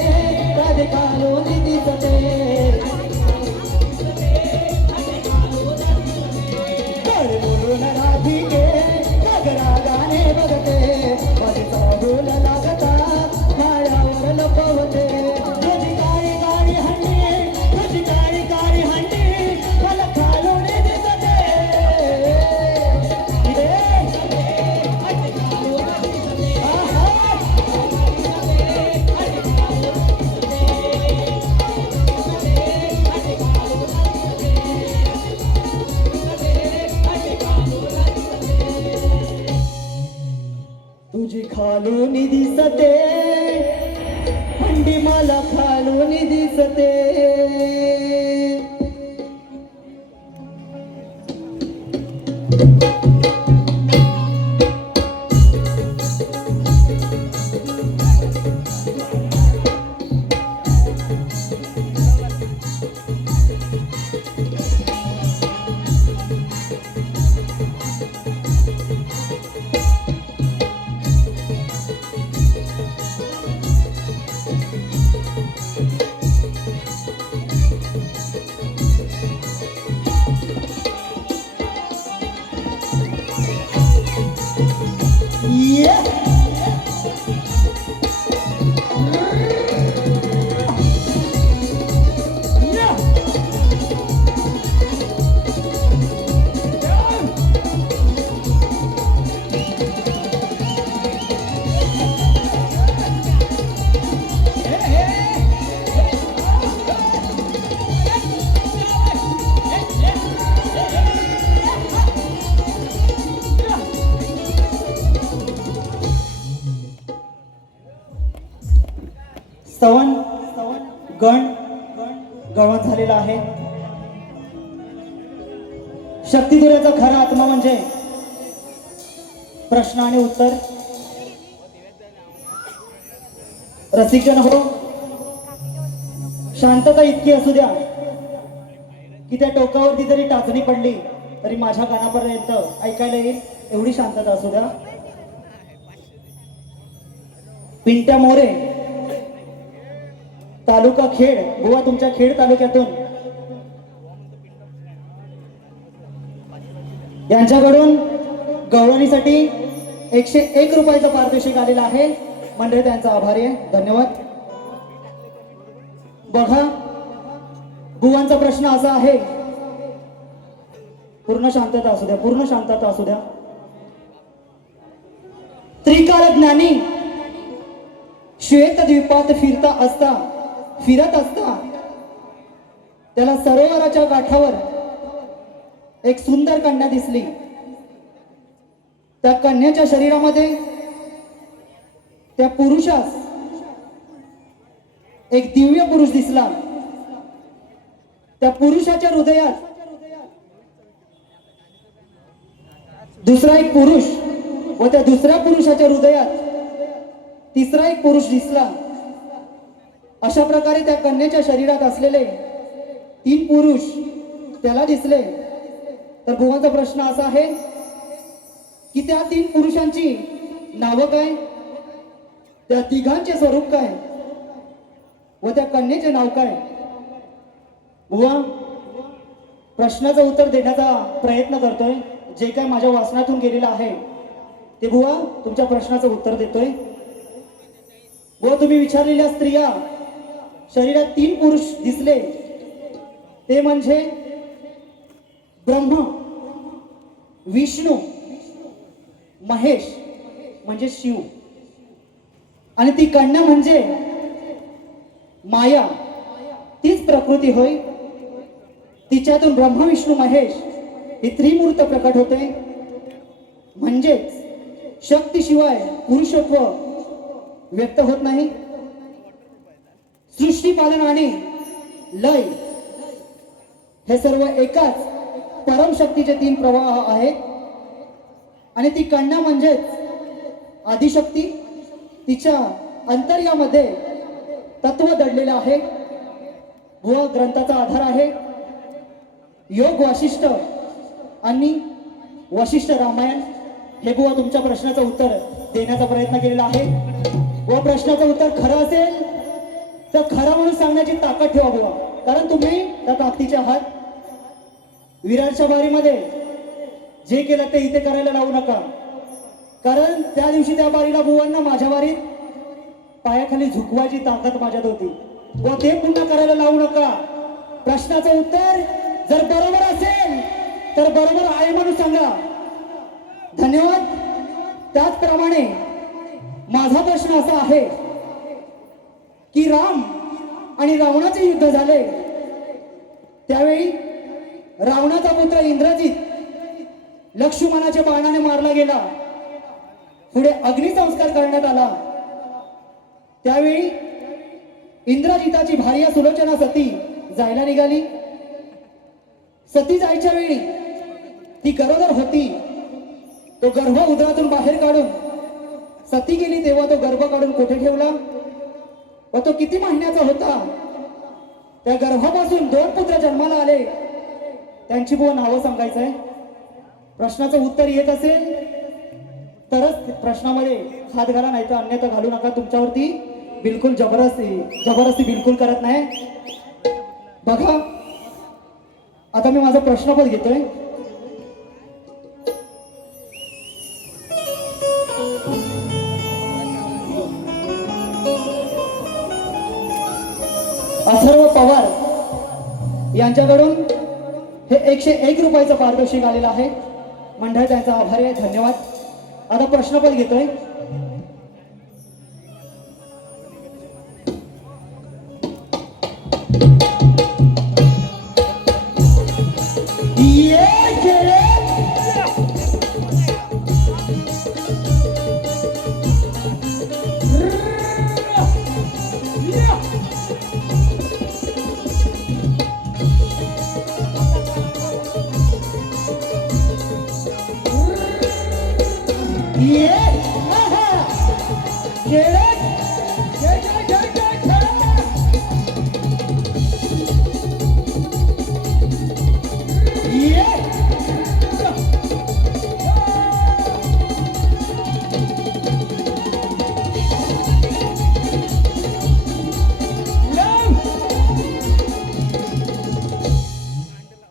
राधे कालोनी दिसते. गड बोलून राधिके, रागाने बघते, माझा बोल लागता माळ्यावर लपवते. तुझी काळी काळी हंडी, तुझी काळी काळी हंडी, मला खालून दिसते. तुझी खालून दिसते हंडी, मला खालून दिसते. Yeah. स्तवन गण गवत झालेला आहे. शक्तिधुऱ्याचा खरा आत्मा म्हणजे प्रश्न आणि उत्तर. रसिकजन हो, शांतता इतकी असू द्या की त्या टोकावरती जरी टाचणी पडली तरी माझ्या कानापर्यंत ऐकायला येईल, एवढी शांतता असू द्या. पिंट्या मोरे, तालुका खेड, गोवा, तुमच्या खेड तालुक्यातून यांच्याकडून गवळणीसाठी 101 रुपयाचा पारितोषिक आलेला आहे. मंडळी त्यांचा आभारी आहे, धन्यवाद. बघा, बुवांचा प्रश्न असा आहे, पूर्ण शांतता असू द्या, पूर्ण शांतता असू द्या. त्रिकाल ज्ञानी श्वेत द्वीपात फिरत असता त्याला सरोवराच्या काठावर एक सुंदर कन्या दिसली. त्या कन्याच्या शरीरामध्ये त्या पुरुषास एक दिव्य पुरुष दिसला. त्या पुरुषाच्या हृदयात दुसरा एक पुरुष व त्या दुसऱ्या पुरुषाच्या हृदयात तिसरा एक पुरुष दिसला. अशा प्रकारे त्या कन्याच्या शरीरात असलेले 3 पुरुष त्याला दिसले. तर बुवांचा प्रश्न असा आहे की त्या 3 पुरुषांची नावं काय, त्या तिघांचे स्वरूप काय व त्या कन्येचे नाव काय. बुवा, प्रश्नाचं उत्तर देण्याचा प्रयत्न करतोय. जे काय माझ्या वाचनातून गेलेलं आहे ते बुवा तुमच्या प्रश्नाचं उत्तर देतोय. बुवा तुम्ही विचारलेल्या स्त्रिया शरीरात 3 पुरुष दिसले ते म्हणजे ब्रह्मा, विष्णू, महेश म्हणजे शिव आणि ती कन्या म्हणजे माया, तीच प्रकृती होय. तिच्यातून ब्रह्मा विष्णू महेश हे त्रिमूर्त प्रकट होते. म्हणजेच शक्तीशिवाय पुरुषत्व व्यक्त होत नाही. सृष्टी पालन आणि लय हे सर्व एकाच परमशक्तीचे 3 प्रवाह आहेत. आणि ती कन्या म्हणजेच आदिशक्ती, तिच्या अंतर्यामध्ये तत्व दडलेलं आहे व ग्रंथाचा आधार आहे योग वासिष्ठ आणि वशिष्ठ रामायण. हे बुवा तुमच्या प्रश्नाचं उत्तर देण्याचा प्रयत्न केलेला आहे. व प्रश्नाचं उत्तर खरं असेल तर खरं म्हणून सांगण्याची ताकद ठेवा बुवा, कारण तुम्ही त्या ताकदीचे आहात. विराटच्या बारीमध्ये जे केलं ते इथे करायला लावू नका, कारण त्या दिवशी त्या बारीला बुवांना माझ्या बारीत पायाखाली झुकवायची ताकद माझ्यात होती व ते पुन्हा करायला लावू नका. प्रश्नाचं उत्तर जर बरोबर असेल तर बरोबर आहे म्हणून सांगा. धन्यवाद. त्याचप्रमाणे माझा प्रश्न असा आहे की राम आणि रावणाचे युद्ध झाले त्यावेळी रावणाचा पुत्र इंद्रजित लक्ष्मणाच्या बाणाने मारला गेला. पुढे अग्निसंस्कार करण्यात आला. त्यावेळी इंद्रजिताची भार्या सुलोचना सती जायला निघाली. सती जायच्या वेळी ती गरोदर होती. तो गर्भ उदरातून बाहेर काढून सती गेली तेव्हा तो गर्भ काढून कुठे ठेवला व तो किती महिन्याचा होता. त्या गर्भापासून 2 पुत्र जन्माला आले. त्यांची बुवा नावं सांगायचं आहे. प्रश्नाचं उत्तर येत असेल तरच प्रश्नामध्ये हात घाला, नाही तर अन्यथा घालू नका. तुमच्यावरती बिलकुल जबरदस्ती बिलकुल करत नाही. बघा आता मी माझा प्रश्नपद घेतोय. अथर्व पवार यांच्याकडून हे 101 रुपयाचं पारितोषिक आलेलं आहे. मंडळ त्यांचा आभारी आहे. धन्यवाद. आता प्रश्नपद घेतोय.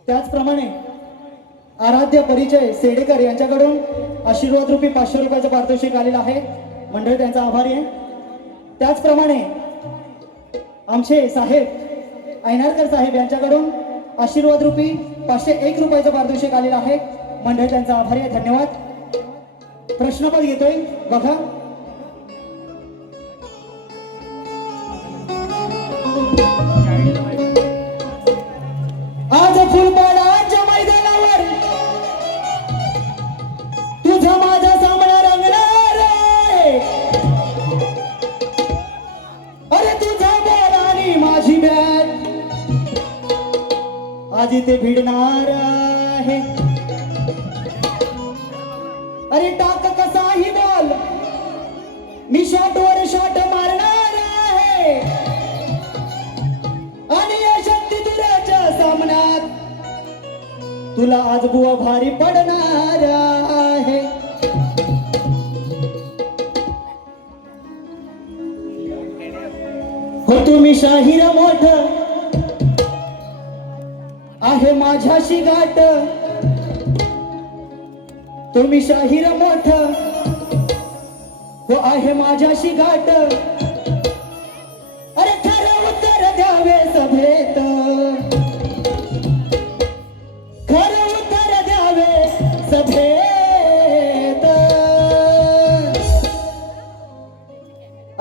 त्याचप्रमाणे आराध्य परिचय सेडेकर यांच्याकडून आशीर्वाद रूपी 500 रुपयाचं पारितोषिक आलेलं आहे. मंडळ त्यांचा आभारी आहे. त्याचप्रमाणे आमचे साहेब ऐनारकर साहेब यांच्याकडून आशीर्वाद रूपी 501 रुपयाचं पारितोषिक आलेलं आहे. मंडळ त्यांचा आभारी आहे. धन्यवाद. प्रश्नपद घेतोय. बघा आज फुलपाडाच्या मैदानावर तुझा माझा सामना रंगणार आहे. अरे तुझा बॉल आणि माझी बॅट आज इथे भिडणार आहे. अरे टाक कसाही बॉल मी शॉटवर शॉट मारणार आहे आणि या शक्ती तुझ्याच्या सामन्यात तुला आज बुवा भारी पडणार आहे. हो तुम्ही शाहीर मोठ आहे माझ्याशी गाठ तुम्ही शाहीर मोठ हो आहे माझ्याशी गाठ अरे खरं उत्तर द्यावे सभेत खरं उत्तर द्यावे सभेत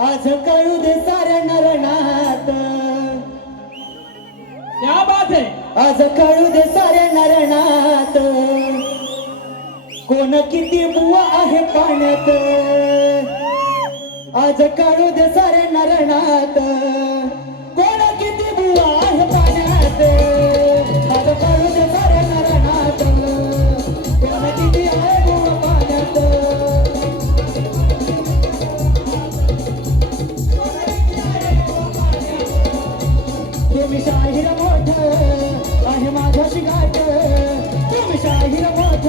आज कळू दे साऱ्या नरनात क्या बात है आज कळू दे साऱ्या नरनात कोण किती बुवा आहे पाण्यात आज काढू दे सारे नरनात कोण किती बुवा आहे पाण्यात आज काढू दे सारे नरनात कोण किती आहे बुवा पाण्यात तुम्ही शाहीर मोठ आहे माझ्याशी गाठ तुम्ही शाहीर मोठ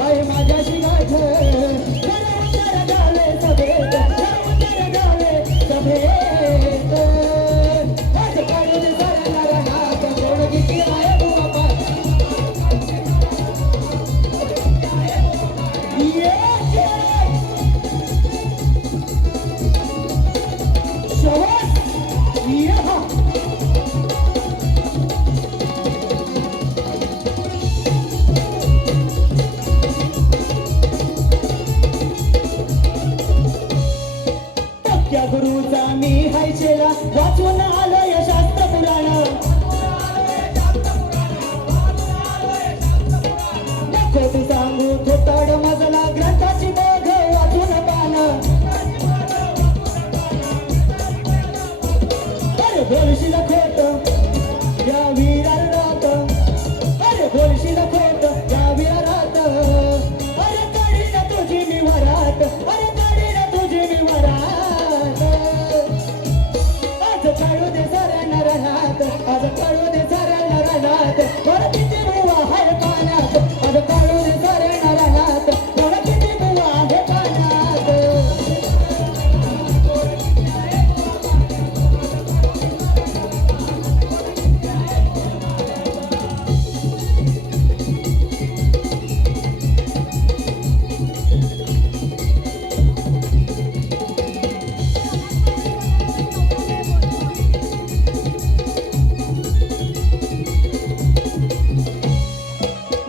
आहे माझ्याशी गाठ खरं उत्तर द्यावे सभेत खरं उत्तर द्यावे सभेत आज काढू दे साऱ्या नरनात कोण किती आहे बुवा पाण्यात शवास या त्या गुरुचा मी हायचेला वाचून आलोय शास्त्र पुराण नको तू सांगू थोताड मजला ग्रंथाची बघ वाचून पान अरे बोलशील खोट या वीरात अरे बोलशील खोट या वीरात अरे काढीन तुझी मी वरात अरे काढीन तुझी मी वरात आज काढू दे साऱ्या नरनात आज काढू दे साऱ्या नरनात कोण किती बुवा आहे पाण्यात आज काढू दे साऱ्या नरनात कोण किती बुवा आहे पाण्यात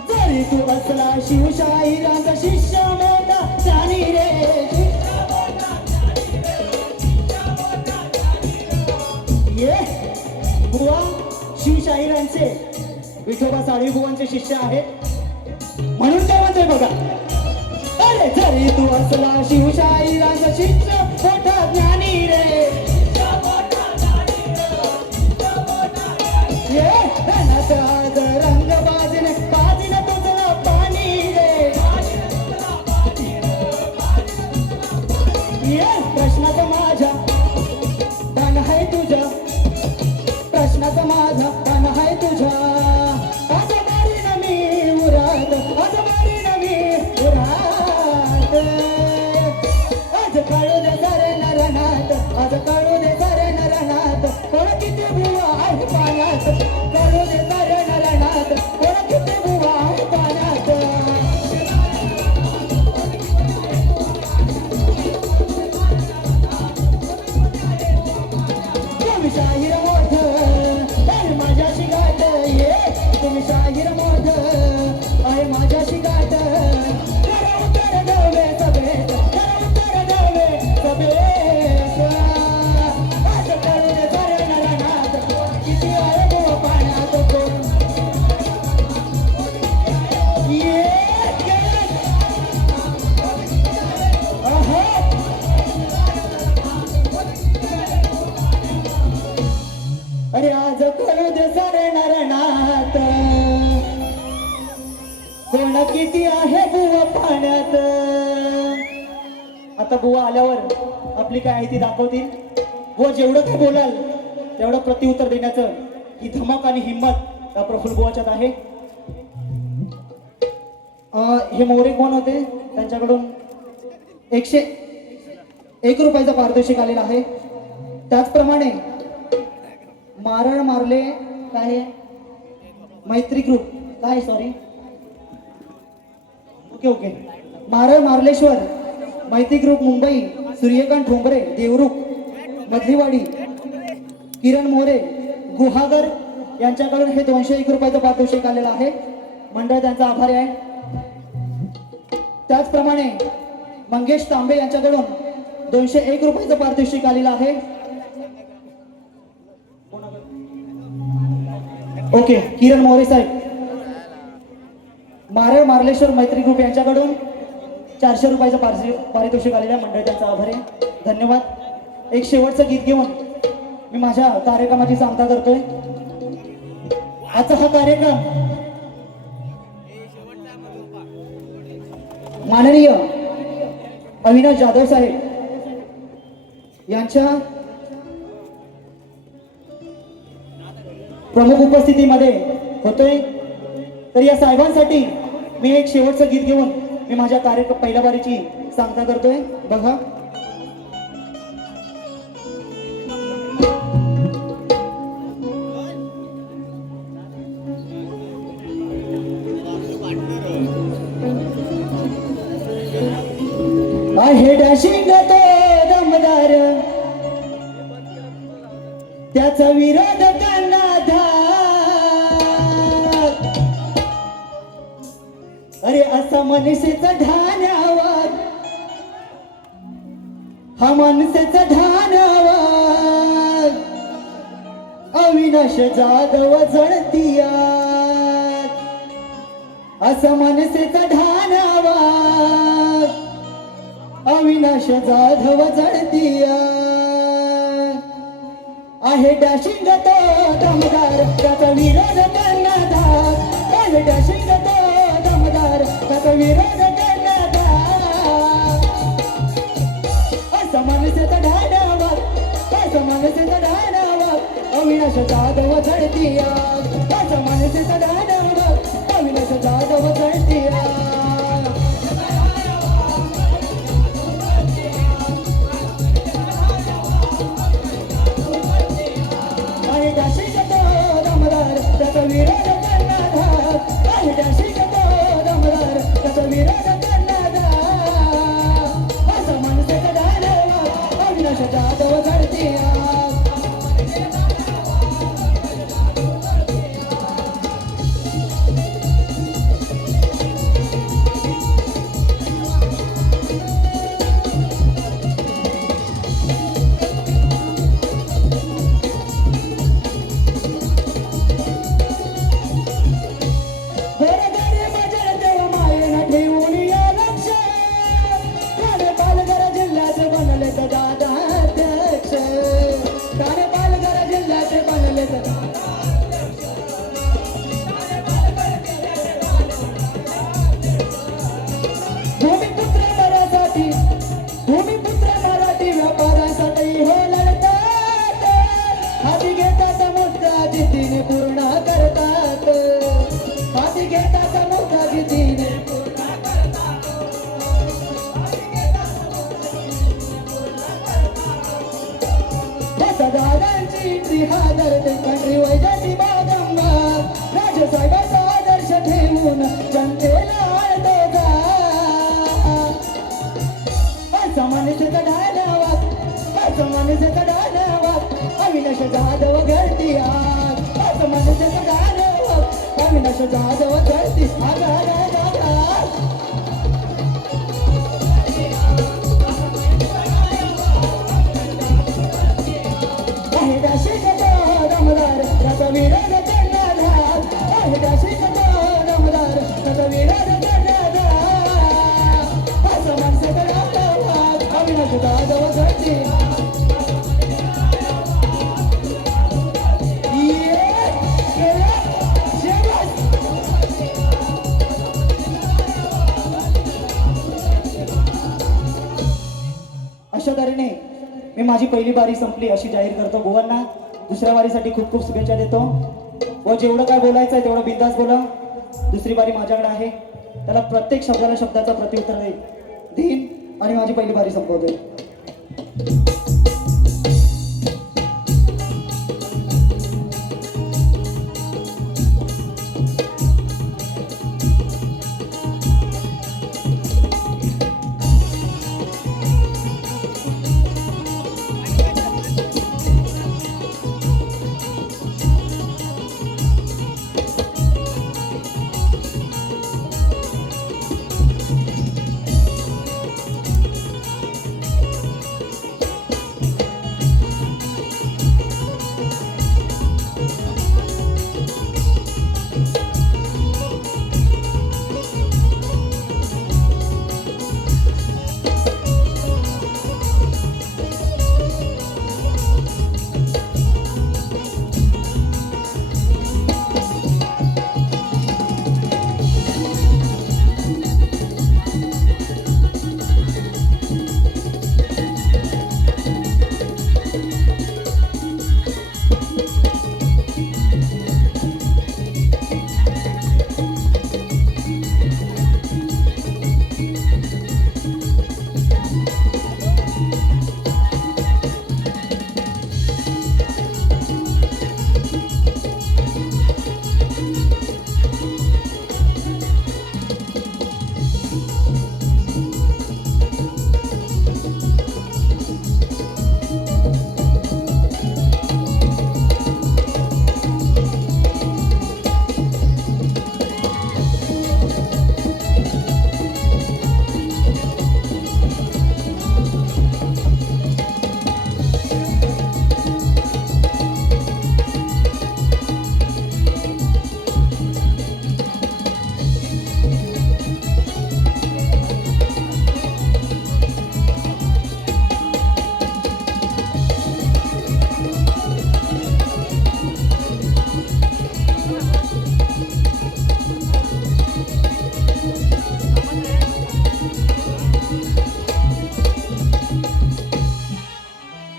जरी तू असला शिवशाहिरांचा शिष्य मोठा जाणी रे ये बुवा शिवशाहिरांचे विठोबा साळवी बुवांचे शिष्य आहेत म्हणून काय म्हणतोय बघा अरे जरी तू असला शिवशाहिरांचा शिष्य मोठा ज्ञानी रे ये रणात आज रंग बाजने बाजने तुझं पाणी रे ये प्रश्नाचं माझ्या दान आहे तुझ्या प्रश्नाचं माझा दान आहे तुझ्या आज मारीन मी उरात आज मारीन मी उरात आज काढू दे सारे नरनात आज काढू दे सारे नरनात कोण किती बुवा आहे पाण्यात काढू दे सारे नरनात कोण किती बुवा आहे पाण्यात तुम्ही शाहीर मोठ आहे माझ्याशी गाठ ये तुम्ही शाहीर मोठ आहे माझ्याशी गाठ खरं उत्तर द्यावे सभेत खरं उत्तर द्यावे सभेत आज काढू दे सारे नरनात किती आहे बुवा पाण्यात कोण ये अहो अरे आज कळू दे सारे नरनात कोण किती आहे बुवा पाण्यात आता बुवा आल्यावर आपली काय आहे ती दाखवतील बुवा जेवढं काय बोलाल तेवढं प्रत्युत्तर देण्याचं ही धमक आणि हिंमत या प्रफुल्ल बुवाच्यात आहे हे मोरे कोण होते त्यांच्याकडून 101 रुपयाचा पारितोषिक आलेला आहे त्याचप्रमाणे मारळ मारले काय मैत्री ग्रुप काय सॉरी ओके मारळ मार्लेश्वर मैत्री ग्रुप मुंबई सूर्यकांत ठोंबरे देवरुख मधलीवाडी किरण मोरे गुहागर यांच्याकडून हे 201 रुपयाचं पारितोषिक आलेलं आहे. मंडळ त्यांचा आभारी आहे. त्याचप्रमाणे मंगेश तांबे यांच्याकडून 201 रुपयाचं पारितोषिक आलेलं आहे. ओके किरण मोरे साहेब मारळ मार्लेश्वर मैत्री ग्रुप यांच्याकडून 400 रुपयाचं पारितोषिक आलेलं आहे. मंडळ त्यांचा आभारी आहे. धन्यवाद. एक शेवटचं गीत घेऊन मी माझ्या कार्यक्रमाची सांगता करतोय. आजचा हा कार्यक्रम माननीय अविनाश जाधव साहेब यांच्या प्रमुख उपस्थितीमध्ये होतोय. तर या साहेबांसाठी मी एक शेवटचं गीत घेऊन मी माझ्या पहिल्या बारीची सांगता करतोय. बघा आहे डॅशिंग तो दमदार त्याचा विरोध करणार. अरे असा मनसेचा ढाण्यावर हा मनसेचा ढाण्यावर अविनाश जाधव जळतीया. असा मनसेचा ढाण्यावर अविनाश जाधव जळतीया. आहे डॅशिंग तो दमदार त्याचा विरोध करणार. आहे डॅशिंग तो दमदार त्याचा विरोध करणार. असं मनसेचा ढाण्यावर असं मनसेचा ढाण्यावर अविनाश जाधव जळतीया. असं मनसेचा ढाण्यावर अविनाश जाधव जळतीया. त्याचा विरोध करणार. आहे डॅशिंग तो दमदार त्याचा विरोध करणार. असं मनसेचा ढाण्यावर अविनाश जाधव जळतीया. भूमिपुत्र मराठी व्यापारासाठी हो लढतात. हाती घेतात मुद्दा जिद्दीने पूर्ण करतात. हाती घेतात मुद्दा जिद्दीने दादांची त्रिहादर ते कंट्री वैजाची बागंगा. राजसाहेबांचा आदर्श ठेवून जनतेला आळतो जा. मनसेचा ढाण्यावर असं मनसेचा ढाण्यावर अविनाश जाधव घडतीया. असं मनसेचा ढाण्यावर अविनाश जाधव घडती. आहे डॅशिंग तो दमदार त्याचा विरोध करणार. आहे डॅशिंग तो दमदार त्याचा विरोध करणार. असं मनसेचा ढाण्यावर अविनाश जाधव घडती. अशा तऱ्हेने मी माझी पहिली बारी संपली अशी जाहीर करतो. गोवांना दुसऱ्या बारीसाठी खूप खूप शुभेच्छा देतो. व जेवढं काय बोलायचं आहे तेवढं बिंदास बोला. दुसरी बारी माझ्याकडे आहे. त्याला प्रत्येक शब्दाला शब्दाचा प्रत्युत्तर देईन आणि माझी पहिली बारी संपवतोय.